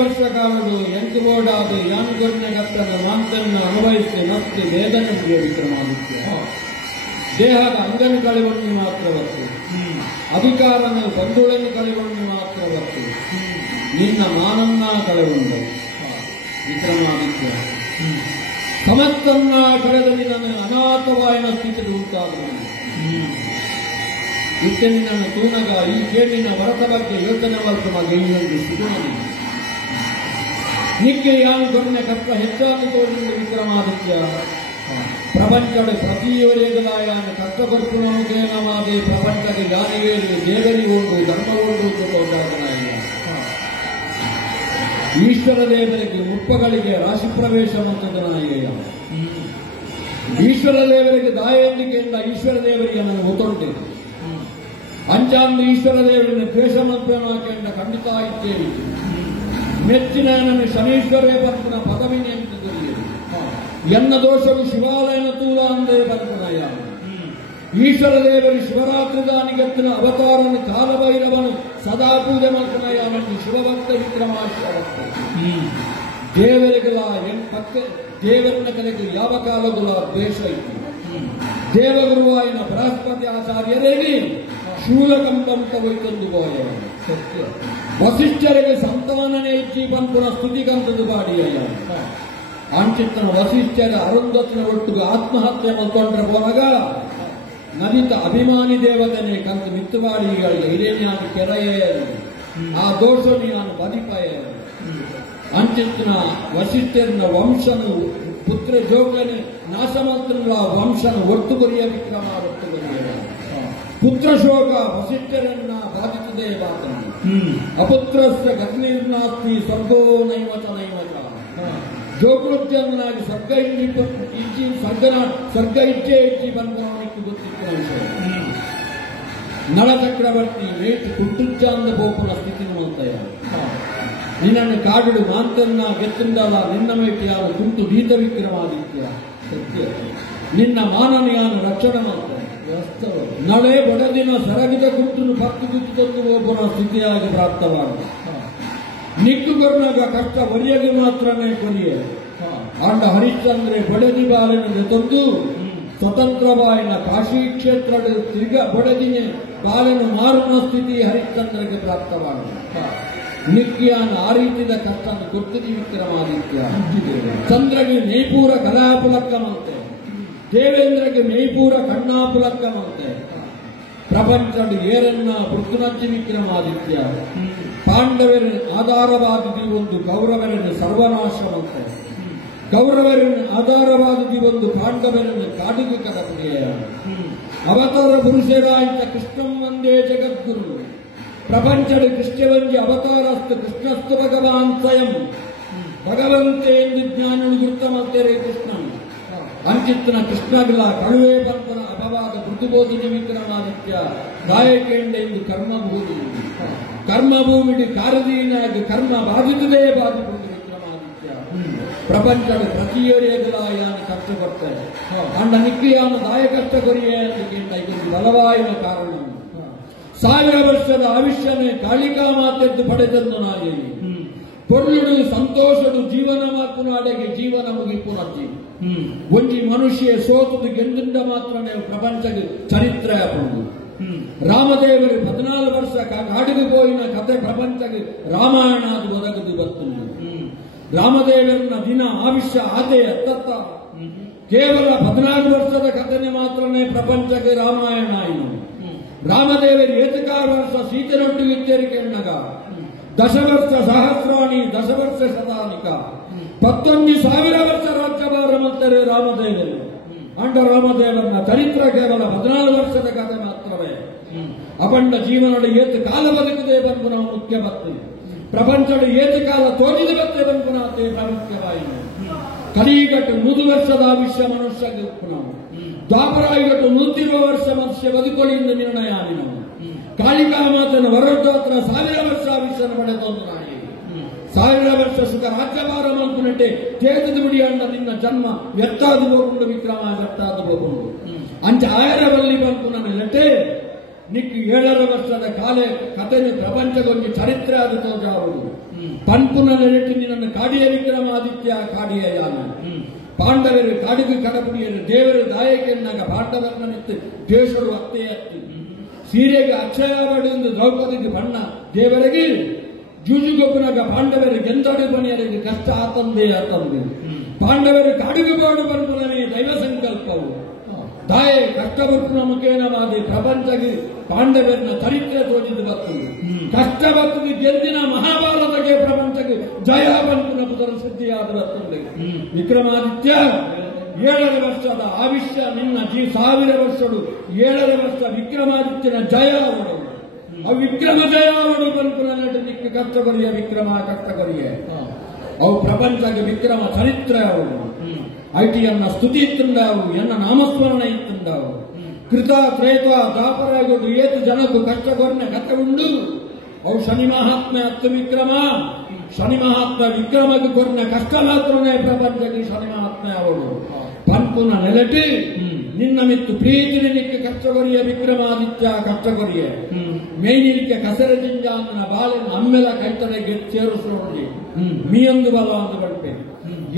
ವರ್ಷಕಾಲದು ಎಂಟುಗೋಡಾದ ಯಾನುಗೊನ್ನೆಗತ್ತನ್ನು ಮಾಂತನ್ನು ಅನುಭವಿಸಿ ಮತ್ತೆ ವೇದನೆಗೆ ವಿಕ್ರಮಾದಿತ್ಯ ದೇಹದ ಅಂಗನು ಕಳೆವಣ್ಣಿ ಮಾತ್ರವತ್ತು ಅಧಿಕಾರನ ಬಂಧುಗಳನ್ನು ಕಳೆವಣ್ಣಿ ಮಾತ್ರವತ್ತು ನಿನ್ನ ಮಾನನ್ನ ಕಳೆಗೊಂಡು ವಿಕ್ರಮಾದಿತ್ಯ ಸಮಸ್ತನ್ನ ಕಳೆದಲ್ಲಿ ನನ್ನ ಅನಾಥವಾಯನ ಸ್ಥಿತಿಗೆ ಉಂಟಾಗುವುದು ಇತ್ತೆ ನಿನ್ನನ್ನು ತೂನಗ ಈ ಕೇಳಿನ ವರತ ಬಗ್ಗೆ ಯೋಚನೆ ವರ್ಗಮ ಗೈಯೊಂದು ಸುಗುಣನಿ ನಿಕ್ಕೆ ಯಾನು ಕೊನೆ ಕಷ್ಟ ಹೆಚ್ಚಾಗಿ ತೋರಿದ ವಿಕ್ರಮಾದಿತ್ಯ ಪ್ರಪಂಚದ ಪ್ರತಿಯವರೆಗಲಾಯಾನ ಕಷ್ಟಪಟ್ಟು ನಮಗೆ ನಮಾದೆ ಪ್ರಪಂಚಕ್ಕೆ ಗಾನಿಗೇರಿ ದೇವರಿ ಒಂದು ಧರ್ಮ ಒಂದು ತೋಟಾಗನಾಯ ಈಶ್ವರ ದೇವರಿಗೆ ಮುಪ್ಪಗಳಿಗೆ ರಾಶಿ ಪ್ರವೇಶ ಮಂತನಾಯ ಈಶ್ವರ ದೇವರಿಗೆ ದಾಯಂದಿಕೆಯಿಂದ ಈಶ್ವರ ದೇವರಿಗೆ ನಾನು ಒತ್ತೊಂಡೆ ಅಂಚಾಂದು ಈಶ್ವರ ದೇವರನ್ನು ದ್ವೇಷ ಮಂತ್ರನಾಕೆಂಡ ಖಂಡಿತ ಇದ್ದೇವೆ ಮೆಚ್ಚಿನ ನನ್ನ ಶನೀಶ್ವರೇ ಬಂಪನ ಪದವಿನಿ ಅಂತ ತಿಳಿಯಿರಿ ಎನ್ನ ದೋಷವು ಶಿವಾಲಯನ ತೂಲ ಅಂದೇ ಬಂಪನಯ ಈಶ್ವರ ದೇವರು ಶಿವರಾತ್ರಿ ದಾನಿಗೆತ್ತಿನ ಅವತಾರನ ಕಾಲಭೈರವನು ಸದಾ ಪೂಜೆ ಮಾಡ್ತಾನಯ್ಯ ಮತ್ತು ಶಿವಭಕ್ತ ವಿಕ್ರಮಾಶ್ವರತ್ತ ದೇವರಿಗೆಲ್ಲ ಪಕ್ಕೆ ದೇವರನ್ನ ಕಲೆಗೆ ಯಾವ ಕಾಲಗುಲ ದ್ವೇಷ ಇತ್ತು ದೇವಗುರುವಾಯಿನ ಬೃಹಸ್ಪತಿ ಆಚಾರ್ಯರೇಗಿ ಶೂಲಕಂಪಂತ ಹೋಯ್ತಂದು ಗೋಯ ಸತ್ಯ ವಸಿಷ್ಠರಿಗೆ ಸಂತಾನನೇ ಇಚ್ಚಿ ಬಂಪುನ ಸ್ತುತಿಗಂತದ್ದು ಬಾಡಿಯಯ್ಯ ಅಂಚಿತ್ತನ ವಸಿಷ್ಠರ ಅರುಂಧತಿನ ಒಟ್ಟಿಗೆ ಆತ್ಮಹತ್ಯೆ ಮಾಡ್ಕೊಂಡ್ರೆ ಹೋದಾಗ ನದಿತ ಅಭಿಮಾನಿ ದೇವತನೇ ಕಂತು ಮಿತ್ತುವಾಡಿಗಳಿಗೆ ಹಿರೇನ್ಯಾನು ಕೆರೆಯೇ ಆ ದೋಷ ನಾನು ಬದಿಪಾಯ ಅಂಚಿತ್ತನ ವಸಿಷ್ಠರನ ವಂಶನು ಪುತ್ರ ಜೋಗನೆ ನಾಶಮಾತ್ರಗಳ ವಂಶನ ಒಟ್ಟುಗೊರಿಯ ವಿಕ್ರಮ ಒಟ್ಟುಗೊರಿಯ ಪುತ್ರ ಶೋಕ ವಸಿಷ್ಠರನ್ನ ಬಾಧಿಸಿದೆ ಬಾತನು ಅಪುತ್ರಸ್ಯ ಗತಿರ್ನಾಸ್ತಿ ಸ್ವರ್ಗೋ ನೈವತ ನೈವತ ಜೋಕೃತ್ಯನಾಗಿ ಸ್ವರ್ಗ ಇಚ್ಚಿ ಸ್ವರ್ಗ ಇಚ್ಛೆ ಇಚ್ಚಿ ಬಂದವನಿಗೆ ಗೊತ್ತಿತ್ತು ವಿಷಯ ನಳ ಚಕ್ರವರ್ತಿ ರೇಟ್ ಕುಟ್ಟುಚ್ಚಾಂದ ಬೋಪನ ಸ್ಥಿತಿ ನೋಡ್ತಾಯ ನಿನ್ನನ್ನು ಕಾಡಿಡು ಮಾಂತನ್ನ ಗೆತ್ತಿಂದಲ್ಲ ನಿನ್ನ ಮೇಟಿಯಾದ ಕುಂಟು ಭೀತ ವಿಕ್ರಮಾದಿತ್ಯ ಸತ್ಯ ನಿನ್ನ ಮಾನನಿಯಾನ ರಕ್ಷಣೆ ಮಾಡ್ತಾನೆ ನಳೆ ಬಡದಿನ ಸರಗಿದ ಕುಂಟನ್ನು ಪತ್ತು ಗುತ್ತು ತಂದು ಒಬ್ಬನ ಸ್ಥಿತಿಯಾಗಿ ಪ್ರಾಪ್ತವಾದ ನಿಕ್ಕು ಕೊರ್ನಾಗ ಕಷ್ಟ ಒರಿಯಗೆ ಮಾತ್ರನೇ ಕೊರಿಯ ಆಂಡ ಹರಿಶ್ಚಂದ್ರೆ ಬಡದಿ ಬಾಲನಿಗೆ ತಂದು ಸ್ವತಂತ್ರವಾಯಿನ ಕಾಶಿ ಕ್ಷೇತ್ರ ತಿರ್ಗ ಬಡದಿನ ಬಾಲನು ಮಾರುಣ ಸ್ಥಿತಿ ಹರಿಶ್ಚಂದ್ರಗೆ ಪ್ರಾಪ್ತವಾಗಿದೆ. ನಿತ್ಯಾನ ಆ ರೀತಿಯ ಕಷ್ಟನ್ನು ಕೊಡ್ತಿದ್ದಿ ವಿಕ್ರಮಾದಿತ್ಯ. ಚಂದ್ರಗೆ ಮೇಪೂರ ಕಲಾಪುಲಕ್ಕಮಂತೆ, ದೇವೇಂದ್ರಗೆ ಮೇಪೂರ ಕಣ್ಣಾಪುಲಕ್ಕಮಂತೆ. ಪ್ರಪಂಚದ ಏರನ್ನ ಪೃಥ್ವಿನಜ್ಜಿ ವಿಕ್ರಮಾದಿತ್ಯ. ಪಾಂಡವರ ಆಧಾರವಾದದಿ ಒಂದು ಕೌರವರನ್ನು ಸರ್ವನಾಶವಂತೆ, ಕೌರವರನ್ನು ಆಧಾರವಾದದಿ ಒಂದು ಪಾಂಡವರನ್ನು ಕಾಡಿಗೆ ಕಡಪಡೆಯ. ಅವತಾರ ಪುರುಷರಾಯಿತ ಕೃಷ್ಣಂ ವಂದೇ ಜಗದ್ಗುರು. ಪ್ರಪಂಚದ ಕೃಷ್ಣವಂಜಿ ಅವತಾರಸ್ತು ಕೃಷ್ಣಸ್ತು ಭಗವಾನ್ ಸ್ವಯಂ. ಭಗವಂತೆ ಎಂದು ಜ್ಞಾನನು ಗುರ್ತಮಂತೆರೇ ಕೃಷ್ಣನ್ ಅಂಚಿತ್ತಿನ ಕೃಷ್ಣಗಳ ಕಳುವೆ ಪಂಪನ ಅಪವಾದ ಮೃದುಬೋಧಿನಿ ವಿಕ್ರಮಾದಿತ್ಯ. ಗಾಯಕೇಂಡ ಎಂದು ಕರ್ಮಭೂಮಿ, ಕರ್ಮಭೂಮಿಡಿ ಕಾರದೀನಾಗಿ ಕರ್ಮ ಬಾಧಿತದೇ ಬಾಧಿಬಹುದು ವಿಕ್ರಮಾದಿತ್ಯ. ಪ್ರಪಂಚದ ಪ್ರತಿಯೊರೆಯಲಾಯಾನ ಕಷ್ಟಪಡ್ತಾರೆ ಅಂಡ ನಿಕ್ರಿಯಾನ ದಾಯ ಕಷ್ಟ ಕೊರಿಯೇ ಅಂತ ಇದೊಂದು ಬಲವಾಯಿನ ಕಾರಣ. 1000 ವರ್ಷದ ಆಯುಷ್ಯನೇ ಕಾಳಿಕಾ ಮಾತೆದ್ದು ಪಡೆದನ್ನು ನಾಯೇನಿ. ಪೊರ್ಲುಡು ಸಂತೋಷಡು ಜೀವನ ಮಾತು ನಾಡೆಗೆ ಜೀವನ ಮುಗಿಪುನಜ್ಜಿ. ಒಂಜಿ ಮನುಷ್ಯ ಸೋತದು ಗೆಂದಿಂದ ಮಾತ್ರನೇ ಪ್ರಪಂಚಕ್ಕೆ ಚರಿತ್ರೆ ಆಪುಂಡು. ರಾಮದೇವರು 14 ವರ್ಷ ಕಾಡಿಗೆ ಪೋಯಿನ ಕಥೆ ಪ್ರಪಂಚಕ್ಕೆ ರಾಮಾಯಣ ಅದು ಒದಗದು ಬರ್ತುಂಡು. ರಾಮದೇವರನ್ನ ದಿನ ಆಯುಷ್ಯ ಆದೆ ಅತ್ತತ್ತ ಕೇವಲ 14 ವರ್ಷದ ಕಥೆನೆ ಮಾತ್ರನೇ ಪ್ರಪಂಚಕ್ಕೆ ರಾಮಾಯಣ ಆಯಿತು. ರಾಮದೇವರು ಏತಕಾರ ವರ್ಷ ಸೀತನೊಟ್ಟಿಗೆ ಎಚ್ಚರಿಕೆಯನ್ನಗ 10 ವರ್ಷ ಸಹಸ್ರಾಣಿ 10 ವರ್ಷ ಶತಾನಿಕ 11,000 ವರ್ಷ ರಾಜ್ಯಭಾರ ಮಾಡ್ತಾರೆ ರಾಮದೇವರು. ಅಂಡ ರಾಮದೇವರನ್ನ ಚರಿತ್ರ ಕೇವಲ 14 ವರ್ಷದ ಕಥೆ ಮಾತ್ರವೇ. ಅಪಂಡ ಜೀವನದ ಏತು ಕಾಲ ಬದುಕದೆ ಬಂದು ನಾವು ಮುಖ್ಯ ಭಕ್ತಿ. ಪ್ರಪಂಚದ ಏತು ಕಾಲ ತೋರಿದ ಬತ್ತೆ ಬಂದು ನಾತೆ ಪ್ರಾಮುಖ್ಯವಾಯಿತು. ಕಲಿಗಟ್ಟು 100 ವರ್ಷದ ಆಯುಷ್ಯ ಮನುಷ್ಯಗೆ ನಾವು ದ್ವಾಪರಾಯುಗಟ್ಟು 120 ವರ್ಷ ಮನುಷ್ಯ ಬದುಕೊಳ್ಳಿಂದ ನಿರ್ಣಯ ನಾವು. ಕಾಳಿಕಾ ಮಾತನ ವರದಾತ್ರ 1000 ವರ್ಷ ಆಯುಷ್ಯನ ಪಡೆದೊಂದು ನಾಯಿ. 1000 ವರ್ಷ ಸುಖ ರಾಜ್ಯಭಾರ ಮಂಕುನಟ್ಟೆ ತೇಜದ ಬಿಡಿ ಅಂಡ ನಿನ್ನ ಜನ್ಮ ವ್ಯರ್ಥಾದು ಹೋಗುಂಡು ವಿಕ್ರಮ ವ್ಯರ್ಥಾದು ಹೋಗುಂಡು ಅಂಚ 1000 ಬಲ್ಲಿ ಬಂತು ನನ್ನ ನೆಟ್ಟೆ ನಿಕ್ಕು 7 ವರ್ಷದ ಕಾಲೆ ಕಥೆನೆ ಪ್ರಪಂಚಗೊಂದು ಚರಿತ್ರೆ ಅದು ತೋಜಾವುದು. ಪನ್ಪುನ ನೆಲೆಟ್ಟು ನಿನ್ನ ಕಾಡಿಯ ವಿಕ್ರಮಾದಿತ್ಯ ಕಾಡಿಯ ಯಾನ. ಪಾಂಡವರು ಕಾಡಿಗೆ ಕಡಪುಡಿಯರು ದೇವರು ದಾಯಕೆನ್ನಾಗ ಪಾಂಡವರನ್ನ ನಿಂತು ದೇಶರು ಅತ್ತೆ ಅತ್ತಿ ಸೀರೆಗೆ ಅಕ್ಷಯ ಬಡಿಯಿಂದ ದ್ರೌಪದಿಗೆ ಬಣ್ಣ ದೇವರಿಗೆ ಜೂಜುಗೊಬ್ಬನಾಗ ಪಾಂಡವರು ಗೆಂದಾಡಿ ಬಣಿಯರಿಗೆ ಕಷ್ಟ ಆತಂದೆ ಆತಂದೆ. ಪಾಂಡವರು ಕಾಡಿಗೆ ಬಾಡು ಬಂಪುನೇ ದೈವ ಸಂಕಲ್ಪವು ದಾಯ ಕಷ್ಟ ಬರ್ತುನ ಮುಖೇನ ಮಾದಿ ಪ್ರಪಂಚಗೆ ಪಾಂಡವರನ್ನ ಚರಿತ್ರೆ ತೋರಿದು ಬರ್ತದೆ. ಕಷ್ಟ ಬರ್ತದೆ ಗೆದ್ದಿನ ಮಹಾಭಾರತಕ್ಕೆ ಪ್ರಪಂಚಕ್ಕೆ ಜಯ ಬಂಪುನ ಪುತ್ರ ಸಿದ್ಧಿಯಾದ ಬರ್ತದೆ. ವಿಕ್ರಮಾದಿತ್ಯ 7 ವರ್ಷದ ಆಯುಷ್ಯ ನಿನ್ನ 1000 ವರ್ಷಗಳು 7 ವರ್ಷ ವಿಕ್ರಮಾದಿತ್ಯನ ಜಯ ಅವಡು ಅವು ವಿಕ್ರಮ ಜಯ ಅವಡು ಬಂಪುನ ನಟ ನಿಕ್ಕ ಕಷ್ಟ ಕೊರಿಯ ವಿಕ್ರಮ ಕಷ್ಟ ಕೊರಿಯ ಅವು ಪ್ರಪಂಚಕ್ಕೆ ವಿಕ್ರಮ ಚರಿತ್ರೆ ಅವಳು. ಐಟಿಯನ್ನ ಸ್ತುತಿ ಇತ್ತುಂಡಾವು ಎನ್ನ ನಾಮಸ್ಮರಣ ಇತ್ತುಂಡಾವು. ಕೃತ ತ್ರೇತ ದಾಪರಾಗೊಡು ಏತು ಜನಕ್ಕೂ ಕಷ್ಟ ಕೊರನೆ ಕಥೆ ಉಂಡು. ಅವು ಶನಿ ಮಹಾತ್ಮ ಹತ್ತು ವಿಕ್ರಮ ಶನಿ ಮಹಾತ್ಮ ವಿಕ್ರಮಕ್ಕೆ ಕೊರನೆ ಕಷ್ಟ ಮಾತ್ರನೇ ಪ್ರಪಂಚಕ್ಕೆ ಶನಿ ಮಹಾತ್ಮ ಅವಳು. ಪನ್ಪುನ ನೆಲೆಟಿ ನಿನ್ನ ಮಿತ್ತು ಪ್ರೀತಿನ ನಿಕ್ಕೆ ಕಷ್ಟ ಕೊರಿಯ ವಿಕ್ರಮಾದಿತ್ಯ ಕಷ್ಟ ಕೊರಿಯ ಮೇನಿರಿಕೆ ಕಸರ ಜಿಂಜಾಂತನ ಬಾಲಿನ ಅಮ್ಮೆಲ ಕೈತರೆಗೆ ಸೇರಿಸೋಡಿ ಮೀಯೊಂದು ಬಲ ಒಂದು ಬಳ್ಪೆ.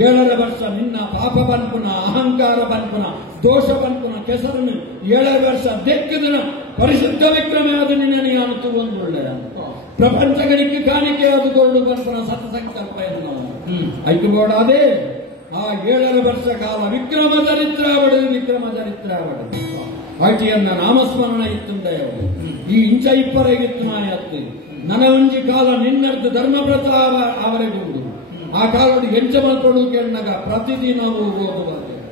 7 ವರ್ಷ ನಿನ್ನ ಪಾಪ ಪನ್ಪುನ ಅಹಂಕಾರ ಪನ್ಪುನ ದೋಷ ಪನ್ಪುನ ಕೆಸರನ್ನು 7 ವರ್ಷ ದೆಕ್ಕದಿನ ಪರಿಶುದ್ಧ ವಿಕ್ರಮ ಅದು ನಿನ್ನ ಅನುತು ಒಂದು ಒಳ್ಳೆಯ ಪ್ರಪಂಚಗಳಿಗೆ ಕಾಣಿಕೆ ಅದು ಕೊರಡು ಪನ್ಪುನ ಸತ ಸಂಕಲ್ಪ ಎನ್ನು ಐಕಬೋಡಾದೆ. ಆ 7 ವರ್ಷ ಕಾಲ ವಿಕ್ರಮ ಚರಿತ್ರ ಅವಡದು ವಿಕ್ರಮ ಚರಿತ್ರ ಅವಡದು ಆಟಿಯನ್ನ ನಾಮಸ್ಮರಣ ಇತ್ತುಂಡೆ ಈ ಇಂಚ ಇಪ್ಪರೆಗಿತ್ತು ಮಾಯತ್ತು ನನ್ನ ಒಂಜಿ ಕಾಲ ನಿನ್ನರ್ದು ಧರ್ಮವ್ರತ ಅವರೆಗುಂಡು ಆ ಕಾಲದ ಹೆಂಚ ಮಲ್ಪಡು ಕೆಣ್ಣಗ ಪ್ರತಿದಿನ ಓದು ಬರ್ತೇವೆ.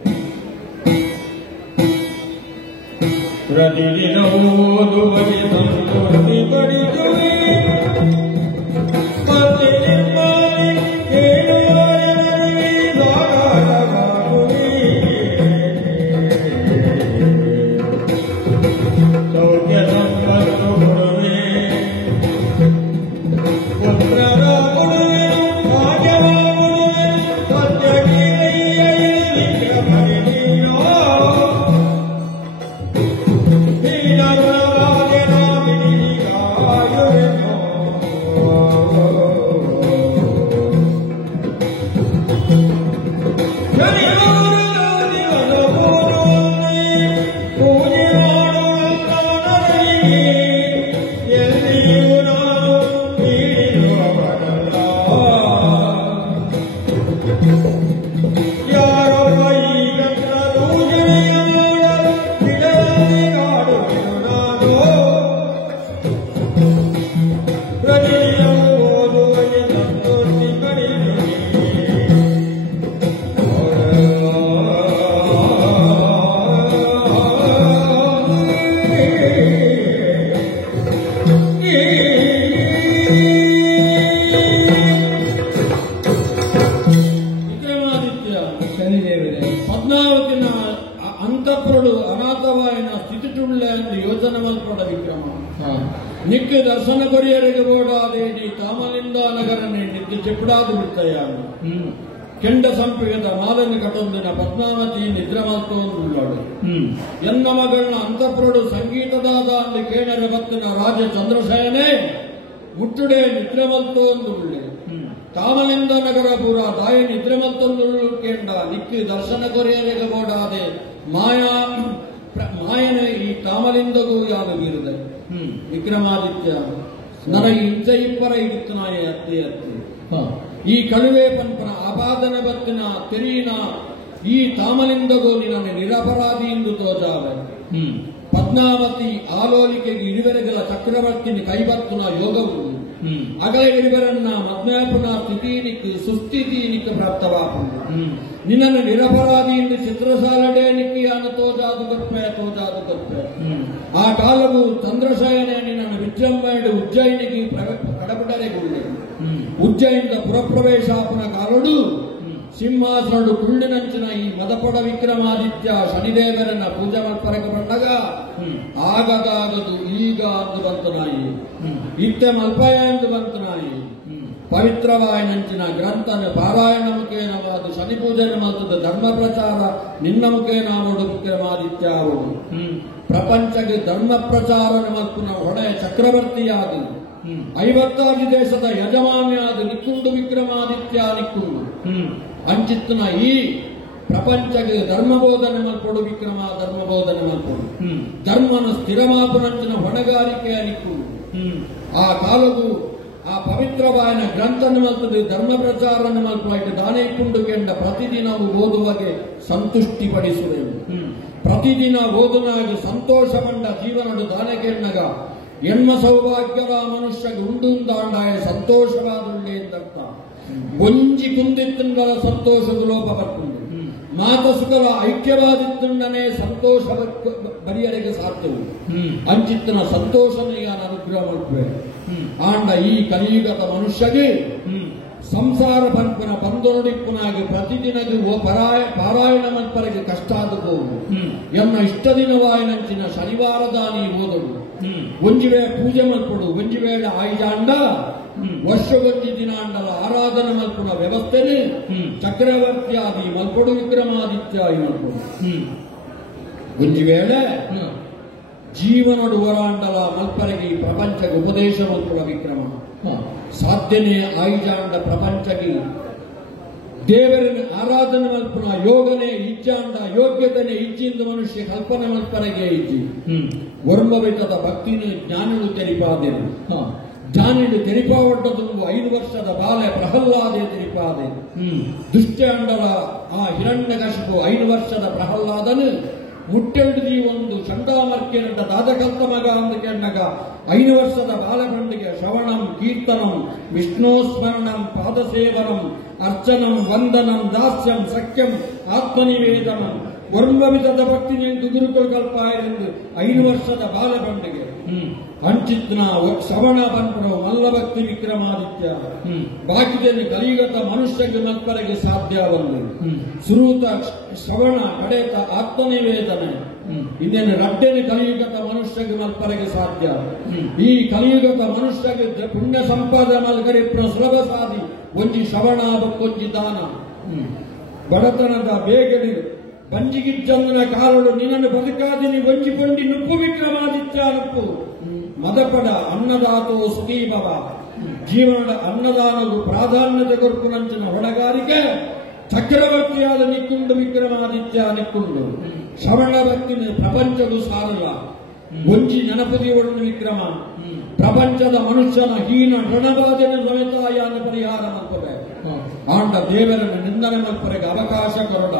ಪ್ರತಿದಿನ ಓದುವಗೆ ಸಂತೋಷಿ ಪಡಿಸುವೆ Hare ಪದ್ಮಾವತಿನ ಅಂತಃಪುರಡು ಅನಾಥವಾಯಿನ ಸ್ಥಿತಿಟುಳ್ಳ ಎಂದು ಯೋಚನೆ ಮಲ್ಪಡ ವಿಕ್ರಮ ನಿಕ್ಕ ದರ್ಶನ ಕೊರಿಯರಿಗೆ ಬೋಡಾದೆ ನೀ ತಾಮಲಿಂದ ನಗರನೆ ನಿತ್ಯ ಚೆಪ್ಪಡಾದು ಬಿಡ್ತಾಯಾನು ಕೆಂಡ ಸಂಪೇದ ಮಾಲನ್ನು ಕಟ್ಟೊಂದಿನ ಪದ್ಮಾವತಿ ನಿದ್ರೆ ಮಲ್ತೊಂದುಳ್ಳಾಡು ಎನ್ನ ಮಗಳನ್ನ ಅಂತಃಪುರಡು ಸಂಗೀತದಾದ ಅಂದು ಕೇಣರ ಭಕ್ತನ ರಾಜ ಚಂದ್ರಶಯನೇ ಮುಟ್ಟುಡೆ ನಿದ್ರೆ ಮಲ್ತೊಂದು ಉಳ್ಳೆ ತಾಮಲಿಂದ ನಗರ ಪೂರ ದಾಯ ನಿದ್ರೆ ಮಲ್ತೊಂದು ಕೆಂಡ ನಿಕ್ಕಿ ದರ್ಶನ ಕೊರಿಯರಿಗೆ ಬೋಡಾದೆ ಮಾಯನೆ ಈ ತಾಮಲಿಂದಗೂ ಯಾವುದು ಬೀರಿದೆ ವಿಕ್ರಮಾದಿತ್ಯ ನನಗೆ ಇಂಚ ಇಪ್ಪರ ಇಡಿತ್ತು ನಾಯೇ ಅತ್ತೆ ಅತ್ತೆ ಈ ಕಳುವೆ ಪಂಪನ ಅಪಾದನ ಬತ್ತಿನ ತೆರೀನ ಈ ತಾಮಲಿಂದಗೂ ನಿನ್ನ ನಿರಪರಾಧಿ ಎಂದು ತೋಜಾವೆ ಪದ್ಮಾವತಿ ಆಲೋಲಿಕೆಗೆ ಇಡುವೆರೆಗಳ ಚಕ್ರವರ್ತಿನಿ ಕೈಬತ್ತುನ ಯೋಗವು ಅಗಲ ಇಡುವರನ್ನ ಮದ್ಮ್ಯಾಪನ ಸ್ಥಿತಿನಿಕ್ ಸುಸ್ಥಿತಿನಿಕ್ ಪ್ರಾಪ್ತವಾಪುಂಡು ನಿನ್ನನ್ನು ನಿರಪರಾಧಿ ಎಂದು ಚಿತ್ರಸಾಲಡೆ ನಿಕ್ಕಿಯಾನ ತೋಜಾದು ಕಪ್ಪೆ ಆ ಕಾಲವು ಚಂದ್ರಶಯನೆ ನಿನ್ನನ್ನು ವಿಜೃಂಭಣೆ ಉಜ್ಜಯಿನಿಗೆ ಕಡಪಡರೆಗುಳ್ಳೆ ಉಜ್ಜಯಿನಿಂದ ಪುರಪ್ರವೇಶಾಪನ ಕಾರಡು ಸಿಂಹಾಸನಡು ಕುಳ್ಳಿನಂಚಿನ ಈ ಮದಪಡ ವಿಕ್ರಮಾದಿತ್ಯ ಶನಿದೇವರನ್ನ ಪೂಜೆ ಮಲ್ಪರಕ್ಕೆ ಬಂದಾಗ ಆಗದಾಗದು ಈಗ ಅಂದು ಬಂತು ನಾಯಿ ಇತ್ತೆ ಮಲ್ಪಯ ಎಂದು ಬಂತು ನಾಯಿ ಪವಿತ್ರವಾಯನಂಚಿನ ಗ್ರಂಥನ ಪಾರಾಯಣ ಮುಖೇನವಾದ ಶನಿ ಪೂಜೆನ ಮಲ್ತದ ಧರ್ಮ ಪ್ರಚಾರ ನಿನ್ನ ಮುಖೇನ ಅವಡು ವಿಕ್ರಮಾದಿತ್ಯ ಅವಡು ಪ್ರಪಂಚಕ್ಕೆ ಧರ್ಮ ಪ್ರಚಾರ ಮಲ್ಪುನ ಹೊಣೆ ಚಕ್ರವರ್ತಿಯಾದ 56 ದೇಶದ ಯಜಮಾನ್ಯಾದ ನಿಕ್ಕುಂಡು ವಿಕ್ರಮಾದಿತ್ಯ ನಿಕ್ಕುಂಡು ಅಂಚಿತ್ತನ ಈ ಪ್ರಪಂಚಕ್ಕೆ ಧರ್ಮಬೋಧನೆ ಮಲ್ಪಡು ವಿಕ್ರಮ ಧರ್ಮಬೋಧನೆ ಮಲ್ಪಡು ಧರ್ಮನ ಸ್ಥಿರಮಾಪನಂಚಿನ ಹೊಣೆಗಾರಿಕೆಯ ನಿಕ್ಕುಂಡು ಆ ಕಾಲವು ಆ ಪವಿತ್ರವಾಯನ ಗ್ರಂಥನ ಮಲ್ತದೆ ಧರ್ಮ ಪ್ರಚಾರನ ಮಲ್ಪಾಯ್ತು ದಾನೆ ಇಕ್ಕುಂಡು ಕೆಂಡ ಪ್ರತಿದಿನವೂ ಓದುವಗೆ ಸಂತುಷ್ಟಿ ಪಡಿಸುವೆವು ಪ್ರತಿದಿನ ಓದುನಾಗ ಸಂತೋಷ ಬಂಡ ಜೀವನಡು ದಾನೆ ಕೆಣ್ಣಗ ಎಣ್ಮ ಸೌಭಾಗ್ಯದ ಮನುಷ್ಯಗೆ ಉಂಡುಂದಾಂಡಾಯ ಸಂತೋಷವಾದುಳ್ಳೆ ಎಂದರ್ಥ ಒಂಜಿ ಕುಂದಿತ್ತುಂಡಲ ಸಂತೋಷದ ಲೋಪ ಬರ್ತುಂಡು ಮಾತ ಸುಖದ ಐಕ್ಯವಾದಿತ್ತುಂಡನೆ ಸಂತೋಷ ಬರಿಯರಿಗೆ ಸಾಧ್ಯವು ಅಂಚಿತ್ತಿನ ಸಂತೋಷನೆಯ ಅನುಗ್ರಹ ಮಲ್ಪೆ ಆಂಡ ಈ ಕಲಿಯುಗದ ಮನುಷ್ಯಗೆ ಸಂಸಾರ ಪಂಪನ ಬಂದೊರಡಿಪ್ಪನಾಗಿ ಪ್ರತಿದಿನಗೂ ಪಾರಾಯಣ ಮಲ್ಪರಿಗೆ ಕಷ್ಟ ಆದಬಹುದು ಎನ್ನ ಇಷ್ಟ ದಿನವಾಯಿನಂಚಿನ ಶನಿವಾರದಾನಿ ಓದಳು ಒಂಜಿ ವೇಳೆ ಪೂಜೆ ಮಲ್ಪಡು ಒಂಜಿ ವೇಳೆ ಆಯ್ದಾಂಡ ವರ್ಷಗೊಂಜಿ ದಿನಾಂಡಲ ಆರಾಧನೆ ಮಲ್ಪುನ ವ್ಯವಸ್ಥೆನೆ ಚಕ್ರವರ್ತಿಯಾದಿ ಮಲ್ಪಡು ವಿಕ್ರಮಾದಿತ್ಯ ಮಲ್ಪಡು ಒಂಜಿ ವೇಳೆ ಜೀವನಡು ವರಾಂಡಲ ಮಲ್ಪರಿಗೆ ಈ ಪ್ರಪಂಚಕ್ಕೆ ಉಪದೇಶ ಮಲ್ಪುವ ವಿಕ್ರಮ ಸಾಧ್ಯನೇ ಆಯ್ಜಾಂಡ ಪ್ರಪಂಚಕ್ಕೆ ದೇವರನ್ನು ಆರಾಧನೆ ಮಲ್ಪುನ ಯೋಗನೆ ಇಜ್ಜಾಂಡ ಯೋಗ್ಯತೆನೆ ಇಜ್ಜಿಂದ ಮನುಷ್ಯ ಕಲ್ಪನೆ ಮಲ್ಪನೆಗೆ ಇಜ್ಜಿ ವರ್ಮವಿತದ ಭಕ್ತಿನ ಜ್ಞಾನವು ತೆರಿಪಾದೆನು ಜ್ಞಾನಿಡು ತೆರಿಪಾವಡ್ಡದೊಂದು 5 ವರ್ಷದ ಬಾಲೆ ಪ್ರಹ್ಲಾದೆ ತೆರಿಪಾದೆ ದುಷ್ಟಾಂಡರ ಆ ಹಿರಣ್ಯಕಶಿಪು 5 ವರ್ಷದ ಪ್ರಹ್ಲಾದನು ಮುಟ್ಟೆಲ್ದಿ ಒಂದು ಚಂಡಾಮರ್ಕ್ಯನಂತ ದಾದಕಲ್ತ ಮಗ ಅಂದು ಕೆಣ್ಣಗ 5 ವರ್ಷದ ಬಾಲಕಂಡಿಗೆ ಶ್ರವಣಂ ಕೀರ್ತನಂ ವಿಷ್ಣೋಸ್ಮರಣಂ ಪಾದಸೇವನಂ ಅರ್ಚನಂ ವಂದನಂ ದಾಸ್ಯಂ ಸಖ್ಯಂ ಆತ್ಮನಿವೇದನಂ ವರ್ಮವಿಧದ ಭಕ್ತಿನೆಂದು ಗುರುಕಲ್ಪಾಯರೆಂದು 5 ವರ್ಷದ ಬಾಲಕಂಡಿಗೆ ಅಂಚಿತ್ನ ಶ್ರವಣ ಬಂಪುರ ಮಲ್ಲಭಕ್ತಿ ವಿಕ್ರಮಾದಿತ್ಯ ಬಾಕಿದೇನು ಕಲಿಯುಗತ ಮನುಷ್ಯಗೆ ಮಕ್ಕಳಿಗೆ ಸಾಧ್ಯವಲ್ಲ ಸುರೂತ ಶ್ರವಣ ಕಡೆತ ಆತ್ಮನಿವೇದನೆ ಇನ್ನೇನು ರಡ್ಡೆನೆ ಕಲಿಯುಗತ ಮನುಷ್ಯಗೆ ಮಲ್ಪರಿಗೆ ಸಾಧ್ಯ ಈ ಕಲಿಯುಗತ ಮನುಷ್ಯಗೆ ಪುಣ್ಯ ಸಂಪಾದನೆ ಮಲ್ಕರಿ ಸುಲಭ ಸಾಧಿ ಒಂಜಿ ಶ್ರವಣ ಬಕ್ಕೊಂಜಿ ದಾನ ಬಡತನದ ಬೇಗಡಿ ಬಂಜಿಗಿಜ್ಜಂದನ ಕಾಲಡು ನಿನ್ನನ್ನು ಬದುಕಾದಿನಿ ಒಂಜಿಕೊಂಡಿ ನುಪ್ಪು ವಿಕ್ರಮಾದಿತ್ಯ ನುಪ್ಪು ಮದಪಡ ಅನ್ನದಾತೋ ಸುಖೀಭವ ಜೀವನದ ಅನ್ನದಾನವು ಪ್ರಾಧಾನ್ಯತೆ ಕೊರ್ಪುನಂಚಿನ ಹೊಣೆಗಾರಿಕೆ ಚಕ್ರವರ್ತಿಯಾದ ನಿಕ್ಕುಂಡು ವಿಕ್ರಮಾದಿತ್ಯ ನಿಕ್ಕುಂಡು ಶ್ರವಣ ಭಕ್ತಿನ ಪ್ರಪಂಚವು ಸಾರಲ್ಲ ಒಂಜಿ ನೆನಪುದಿಯೊಡನು ವಿಕ್ರಮ ಪ್ರಪಂಚದ ಮನುಷ್ಯನ ಹೀನ ಋಣಬಾಧನೆ ಸಮೇತಾಯಾನ ಪರಿಹಾರ ಮಲ್ಪವೆ ಆಂಡ ದೇವರನ್ನು ನಿಂದನೆ ಮಲ್ಪರೆಗೆ ಅವಕಾಶ ಕೊರಡ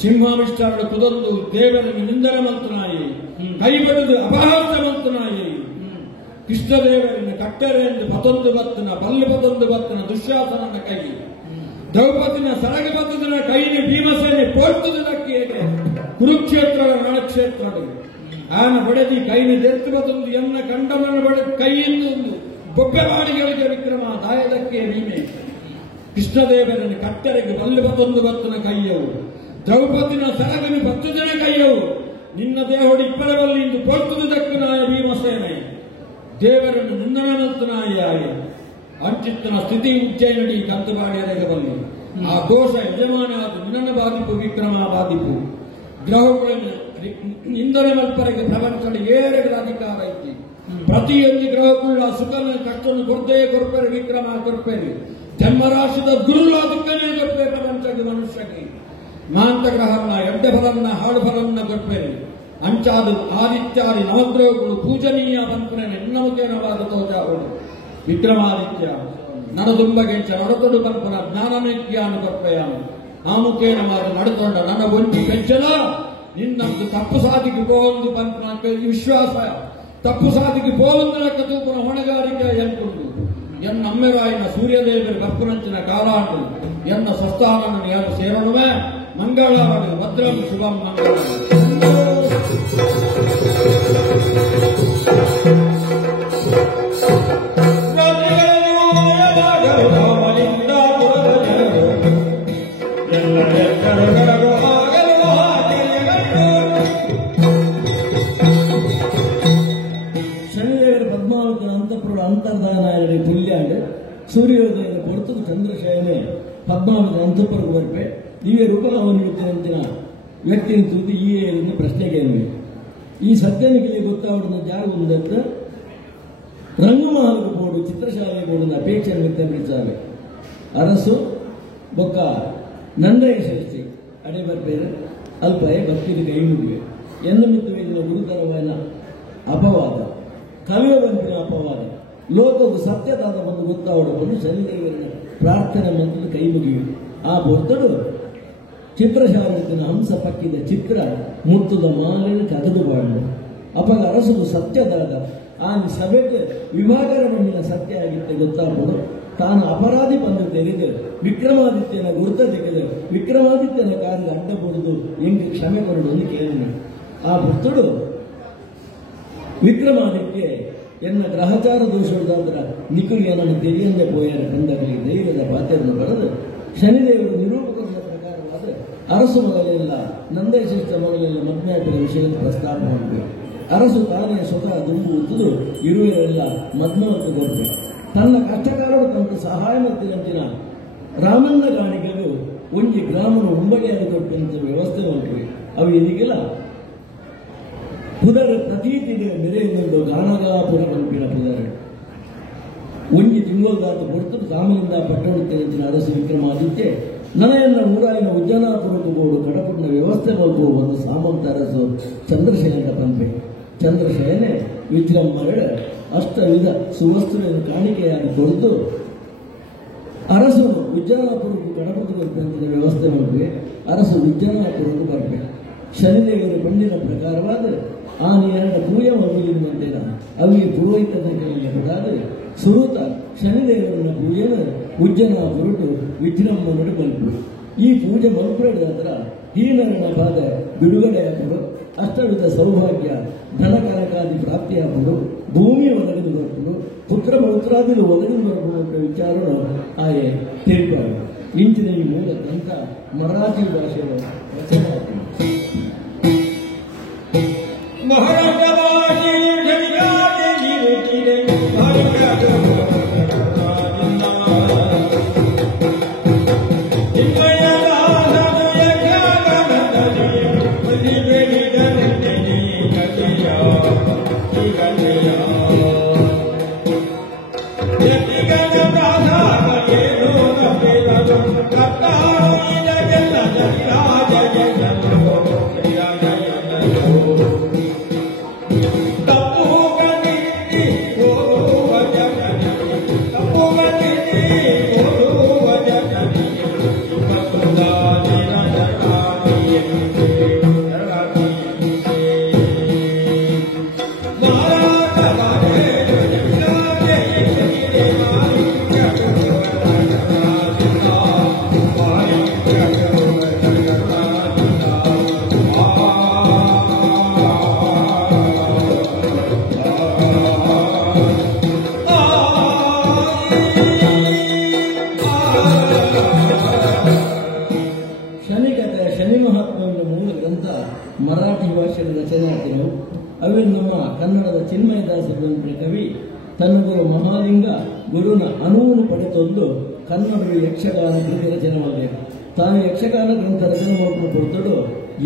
ಸಿಂಹಾವಿಷ್ಠರನ್ನು ಕುದೊಂದು ದೇವರನ್ನು ನಿಂದನೆ ಮಲ್ತನಾಯಿ ಕೈ ಬಡಿದು ಅಪಹಾಸ್ಯ ಮಲ್ತನಾಯಿ ಕೃಷ್ಣದೇವರನ್ನು ಕಟ್ಟರೆ ಎಂದು ಪತೊಂದು ಬತ್ತನ ಬಲ್ಲು ಪತೊಂದು ಬತ್ತನ ದುಶ್ಯಾಸನನ ಕೈ ದ್ರೌಪದಿನ ಸರಗ ಬತ್ತನ ಕೈನ ಭೀಮಸೇನೆ ಪೋರ್ತುದಕ್ಕೆ ಕುರುಕ್ಷೇತ್ರದ ರಣಕ್ಷೇತ್ರಗಳು ಆನ ಬಡದಿ ಕೈನ ದೆರ್ತು ಬತ್ತೊಂದು ಎನ್ನ ಕಂಡಮನ ಬಡ ಕೈಯಿಂದ ಒಂದು ಬೊಬ್ಬೆ ಬಾಡಿಗಳಿಗೆ ವಿಕ್ರಮ ದಾಯದಕ್ಕೆ ಭೀಮೆ ಕೃಷ್ಣದೇವರನ್ನು ಕಟ್ಟರೆಗೆ ಬಲ್ಲು ಬತ್ತೊಂದು ಬತ್ತನ ಕೈಯವು ದ್ರೌಪದಿನ ಸರಗನಿ 10 ಜನ ಕೈಯವರು ನಿನ್ನ ದೇಹೋಡು ಇಪ್ಪರವಲ್ಲಿ ಇಂದು ಕೊಳ್ತುವುದಕ್ಕೂ ನಾಯ ಭೀಮಸೇನೆ ದೇವರನ್ನು ನಿಂದನಂತನಾಯ ಅಂಚಿತ್ತನ ಸ್ಥಿತಿ ಉಜ್ಜಯಿನಡಿ ಕಂತುಬಾಡಿಯದಾಗ ಬಲ್ಲಿ ಆ ದೋಷ ಯಜಮಾನ ಅದು ನಿನ್ನ ಬಾಧಿಪು ವಿಕ್ರಮ ಬಾಧಿಪು ಗ್ರಹಗಳನ್ನು ನಿಂದನೆ ಮಲ್ಪರಿಗೆ ಪ್ರಪಂಚದ 2 ಅಧಿಕಾರ ಐತಿ ಪ್ರತಿಯೊಂದು ಗ್ರಹಗಳ ಸುಖನ ಕಷ್ಟವನ್ನು ಕೊರಪೇರಿ ವಿಕ್ರಮ ಕೊರಪೇರಿ ಜನ್ಮರಾಶಿದ ಗುರು ಅದಕ್ಕನೇ ಕೊರಪೇ ಪ್ರಪಂಚದ ಮನುಷ್ಯಗೆ ಮಾಂತ ಗ್ರಹವನ್ನ ಎಡ್ಡ ಫಲವನ್ನ ಹಾಡು ಫಲವನ್ನ ಕೊರಪೇರಿ ಅಂಚಾದು ಆದಿತ್ಯಾದಿ ನವಗ್ರಹಗಳು ಪೂಜನೀಯ ಬಂಪುನ ಎನ್ನಮುಖೇನವಾದ ತೋಜಾಗಳು ವಿಕ್ರಮಾದಿತ್ಯ ನಡದುಂಬಗೆಂಚ ನಡತೊಡು ಬಂಪುನ ಜ್ಞಾನನಿಜ್ಞಾನ ಕೊರಪೆಯಾನು ಆಮುಖೇನವಾದ ನಡತೊಂಡ ನನ್ನ ಒಂಚಿ ಪೆಂಚಲ ನಿನ್ನಂದು ತಪ್ಪು ಸಾಧಿಗೆ ಪೋಂದು ಬಂಪುನ ವಿಶ್ವಾಸ ತಪ್ಪು ಸಾಧಿಗೆ ಪೋವಂದು ಲೆಕ್ಕ ತೂಪುನ ಹೊಣೆಗಾರಿಕೆ ಎನ್ಕೊಂಡು ಎನ್ನ ಅಮ್ಮೆರಾಯಿನ ಸೂರ್ಯದೇವರ ಬಪ್ಪುನಂಚಿನ ಕಾಲಾಂಡು ಎನ್ನ ಸಸ್ಥಾನವನ್ನು ಯಾರು ಸೇರೋಣವೇ ಮಂಗಳವಾರ ಭದ್ರಂ ಶುಭಂ ಮಂಗಳ ಅಂತರ್ಧಾನ ತುಲ್ಯಾಂಡ್ ಸೂರ್ಯೋದಯ ಕೊಡ್ತದ ಚಂದ್ರಶಯನೆ ಪದ್ಮಾವತಿ ಅಂತಪುರಕ್ಕೆ ಬರ್ಪೆ ದಿವ್ಯ ರೂಪಲಾವನ್ಯುತ್ತಿನ ವ್ಯಕ್ತಿ ತುದಿ ಈ ಪ್ರಶ್ನೆಗೆ ಈ ಸತ್ಯನಿಗೆ ಗೊತ್ತಾವಡನ ಜಾಗ ಉಂದತ್ತ ರಂಗಮಹಲ್ಗೆ ಬೋಡು ಚಿತ್ರಶಾಲೆ ಬೋಡಿನ ಅಪೇಕ್ಷೆ ವ್ಯಕ್ತಪಡಿಸಾವೆ ಅರಸು ಬೊಕ್ಕ ನಂದಯ ಶಕ್ತಿ ಅಡೆ ಬರ್ಬೇರೆ ಅಲ್ಪಯೇ ಭಕ್ತಿದ ಕೈ ಮುಗಿವೆ ಎಂದು ಮಿತ್ತು ಇದರ ಗುರುತರವಾದ ಅಪವಾದ ಕವಿಯ ಬಂಪಿನ ಅಪವಾದ ಲೋಕವು ಸತ್ಯದಾದ ಒಂದು ಗೊತ್ತಾವಡವನ್ನು ಶನಿದೇವರನ್ನ ಪ್ರಾರ್ಥನೆ ಮಂತ್ರ ಕೈ ಮುಗಿವೆ ಆ ಬೊತ್ತಡು ಚಿತ್ರಶಾಲೆತಿನ ಹಂಸ ಪಕ್ಕಿದ ಚಿತ್ರ ಮುತ್ತುದ ಮಾಲಿನ ಕಗದು ಬಾಳು ಅಪಗ ಅರಸದು ಸತ್ಯದಾದ ಆ ಸಭೆಗೆ ವಿಭಾಗರ ಮಣ್ಣಿನ ಸತ್ಯ ಆಗಿತ್ತೆ ಗೊತ್ತಾಗ್ಬೋದು ತಾನು ಅಪರಾಧಿ ಬಂದು ತೆರೆದು ವಿಕ್ರಮಾದಿತ್ಯನ ಗುರುತ ತೆಗೆದು ವಿಕ್ರಮಾದಿತ್ಯನ ಕಾರ್ಯ ಅಡ್ಡ ಬಡಿದು ಹೆಂಗೆ ಕ್ಷಮೆ ಕೊರಡು ಒಂದು ಕೇಳಿನ ಆ ಭಕ್ತಡು ವಿಕ್ರಮಾದಿತ್ಯ ಎನ್ನ ಗ್ರಹಚಾರ ದೋಷದಾದ್ರ ನಿಖಿಲ್ ಏನನ್ನು ತೆರೆಯಂದೆ ಪೋಯಾರ ಕಂದಾಗಲಿ ಧೈರ್ಯದ ಪಾತ್ರವನ್ನು ಬರೆದು ಶನಿದೇವರು ನಿರೂಪಕರ ಪ್ರಕಾರವಾದ ಅರಸು ಮೊದಲೆಲ್ಲ ನಂದೇಶ್ರೇಷ್ಠ ಮೊದಲೆಲ್ಲ ಮದ್ಮ್ಯಾಪಿನ ವಿಷಯವನ್ನು ಪ್ರಸ್ತಾಪ ಮಾಡಬೇಕು ಅರಸು ತಾನೇ ಸ್ವತಃ ದುಂಬು ಉತ್ತದು ಇರುವೆಲ್ಲ ಮದ್ಮವತ್ತು ಕೊಡಬೇಕು ತನ್ನ ಕಷ್ಟಕಾಲದ ತಮ್ಮ ಸಹಾಯ ಮತ್ತಿನಂಚಿನ ರಾಮಣ್ಣ ಗಾಣಿಗಳು ಒಂಜಿ ಗ್ರಾಮನ ಉಂಬಡಿಯಾಗಿ ಕೊಟ್ಟಂತ ವ್ಯವಸ್ಥೆ ಮಾಡ್ತೀವಿ ಅವು ಇದಕ್ಕೆಲ್ಲ ಪುದರ್ ಪ್ರತೀತಿಗೆ ಮೆರೆಯುವುದು ಗಾನಗಾಪುರ ಪಂಪಿನ ಪುದರ್ ಒಂಜಿ ತಿಂಗಳಾದ ಕೊಡ್ತು ಕಾಮನಿಂದ ಪಟ್ಟಣಕ್ಕೆ ಅರಸು ವಿಕ್ರಮಾದಿತ್ಯ ನನಯನ್ನ ಊರಾಗಿನ ಉಜ್ಜನಾಪುರಕ್ಕೆ ಬೋಡು ಕಡಪಟ್ಟಿನ ವ್ಯವಸ್ಥೆ ಮಲ್ಪು ಒಂದು ಸಾಮಂತ ಅರಸು ಚಂದ್ರಶೇಖರ ಪಂಪೆ ಚಂದ್ರಶೇನೆ ವಿಜೃಂಭಣೆ ಅಷ್ಟವಿಧ ಸುವಸ್ತುವಿನ ಕಾಣಿಕೆಯಾಗಿ ಕೊಡುತ್ತು ಅರಸು ಉಜ್ಜನಾಪುರಕ್ಕೆ ಕಡಪಟ್ಟಿನ ವ್ಯವಸ್ಥೆ ಮಲ್ಪೆ ಅರಸು ಉಜ್ಜನಾಪುರಕ್ಕೆ ಬರಬೇಕು ಶನಿದೇವರ ಪಂಡಿನ ಪ್ರಕಾರವಾದ ಆ ಎರಡು ಪೂಜೆ ಮಗುವಿನಂತೆಲ್ಲ ಅವಿಗೆ ಪುರೋಹಿತದ ಕೈಯಲ್ಲಿ ಹೊರಟಾದ್ರೆ ಸುರುತ ಶನಿದೇವರನ್ನ ಪೂಜೆನ ಉಜ್ಜನ ಹೊರಟು ವಿಜೃಂಭಣೆ ಮಲ್ಪು ಈ ಪೂಜೆ ಮಲ್ಪುರದಾದ್ರ ಹೀನರನ ಬಾಧ ಬಿಡುಗಡೆಯಾಗುವುದು ಅಷ್ಟವಿಧ ಸೌಭಾಗ್ಯ ಧನ ಕನಕಾದಿ ಪ್ರಾಪ್ತಿಯಾಗುವುದು ಭೂಮಿ ಒದಗಿದು ಬರ್ತಡು ಪುತ್ರ ಪೌತ್ರಾದಿಗಳು ಒದಗಿದು ಬರ್ಬೋದು ಅಂತ ವಿಚಾರಗಳು ಆಯೆ ತಿಳಿಪಾರು ಇಂಚಿನ ಈ ಮೂಲ ಗ್ರಂಥ ಮರಾಠಿ ಭಾಷೆಯ ರಚನೆ Kata ಗ್ರಂಥ ಮರಾಠಿ ಭಾಷೆಯ ರಚನೆ ಆಗಿದ್ದವು. ಅವು ನಮ್ಮ ಕನ್ನಡದ ಚಿನ್ಮಯದಾಸರು ಕವಿ ತನ್ನ ಗುರು ಮಹಾಲಿಂಗ ಗುರುನ ಅನುವನ್ನು ಪಡೆತೊಂದು ಕನ್ನಡದ ಯಕ್ಷಗಾನ ಕೃತಿ ರಚನೆ ಮಾಡಬೇಕು. ತಾನು ಯಕ್ಷಗಾನ ಗ್ರಂಥ ರಚನೆ ಮಾಡಿಕೊಂಡು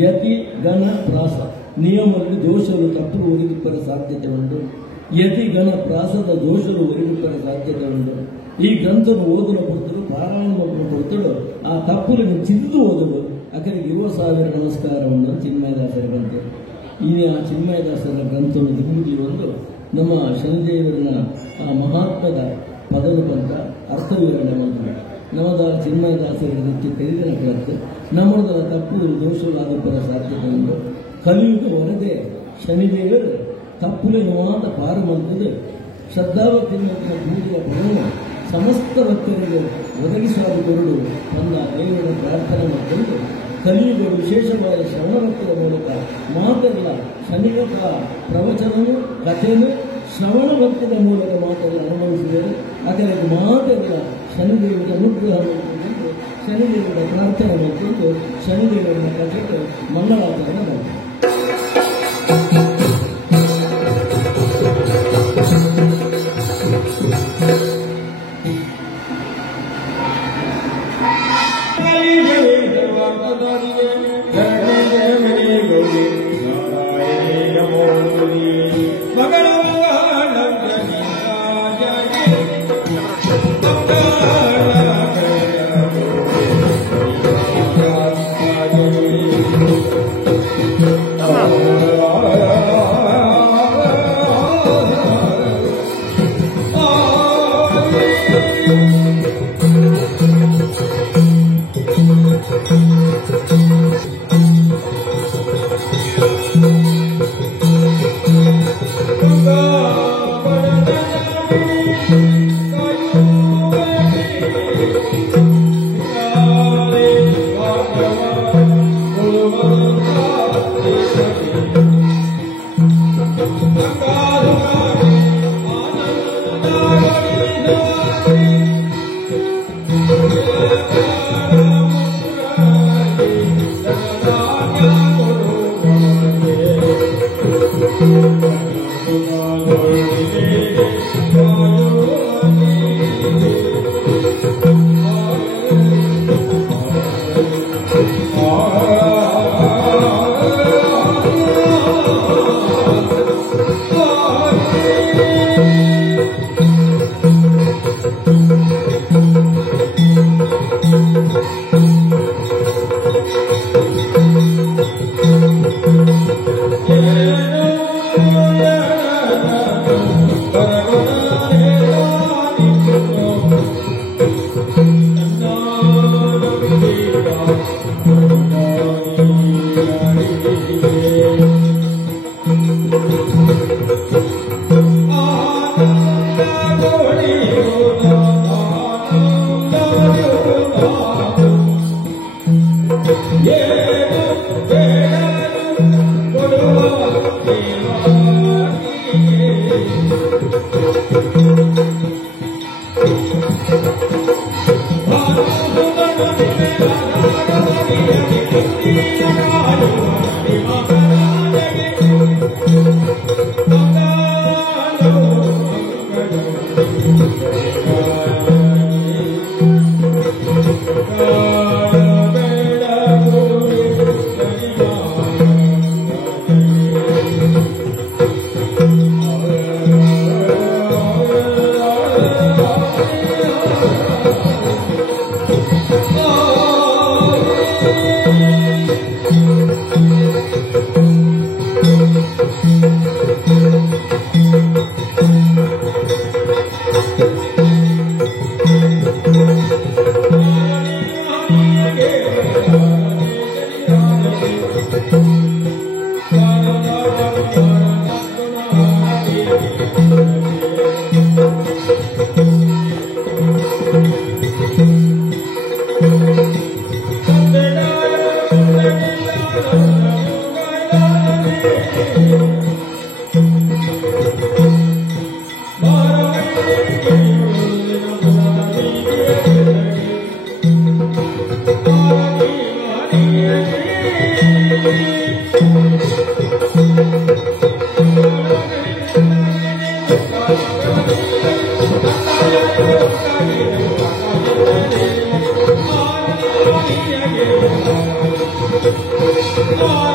ಯತಿ ಗಣ ಪ್ರಾಸ ನಿಯಮದಲ್ಲಿ ದೋಷಗಳು ತಪ್ಪು ಒದಗಿಪ್ಪರ ಸಾಧ್ಯತೆ ಉಂಟು. ಯತಿ ಗಣ ಪ್ರಾಸದ ದೋಷಗಳು ಒದಗಿಪ್ಪರ ಸಾಧ್ಯತೆ ಉಂಟು. ಈ ಗ್ರಂಥವನ್ನು ಓದಲು ಕೊಡ್ತರು ಪಾರಾಯಣ ಮಾಡಲು ಕೊಡ್ತಳು ಆ ತಪ್ಪುಗಳನ್ನು ಚಿಂತು ಓದಲು ಅಕರಿಗೆ 20,000 ನಮಸ್ಕಾರ ಉಂಟು ಚಿನ್ಮಯದಾಸರ ಗ್ರಂಥ. ಈ ಆ ಚಿನ್ಮಯದಾಸರ ಗ್ರಂಥವನ್ನು ದಿಂಬುದಿ ಒಂದು ನಮ್ಮ ಶನಿದೇವರನ್ನ ಆ ಮಹಾತ್ಮದ ಪದದ ಬಂದ ಅರ್ಥ ವಿವರಣೆ ಮಾಡಿದ್ರು. ನಮ್ಮದ ಚಿನ್ಮಯದಾಸರ ನೃತ್ಯ ತೆರೆದಿನ ಗ್ರಂಥ ನಮ್ಮದರ ತಪ್ಪು ದೋಷಗಳಾದ ಪರ ಸಾಧ್ಯತೆ ಉಂಟು. ಕಲಿಯುಗ ಹೊರದೆ ಶನಿದೇವರು ತಪ್ಪುಲೆ ಮಾತ ಪಾರಮಂತದ್ದು ಶ್ರದ್ಧಾವತಿನ ಪೂಜೆಯ ಪರಮ ಸಮಸ್ತ ಭಕ್ತರಿಗೆ ಒದಗಿಸಾದುಕೊಂಡು ತನ್ನ ದೇವರ ಪ್ರಾರ್ಥನೆ ಮಾಡಿಕೊಂಡು ಕಲಿಯುಗ ವಿಶೇಷವಾದ ಶ್ರವಣಭಕ್ತರ ಮೂಲಕ ಮಾತೆಲ್ಲ ಶನಿಗತ ಪ್ರವಚನವು ಕಥೆಯನ್ನು ಶ್ರವಣ ಭಕ್ತದ ಮೂಲಕ ಮಾತೆಲ್ಲ ಅನುಭವಿಸಿದರೆ ಅದರಲ್ಲಿ ಮಾತೆಲ್ಲ ಶನಿದೇವರ ಅನುಗ್ರಹ ಮಾಡಿಕೊಂಡು ಶನಿದೇವರ ಪ್ರಾರ್ಥನೆ ಮಾಡಿಕೊಂಡು ಶನಿದೇವರ ಕಥೆಗೆ ಮಂಗಳಾಚರಣೆ ಮಾಡಿ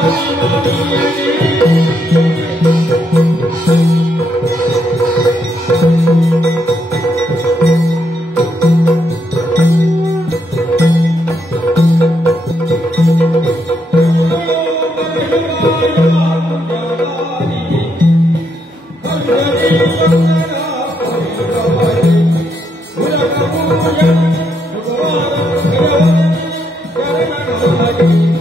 Thank you.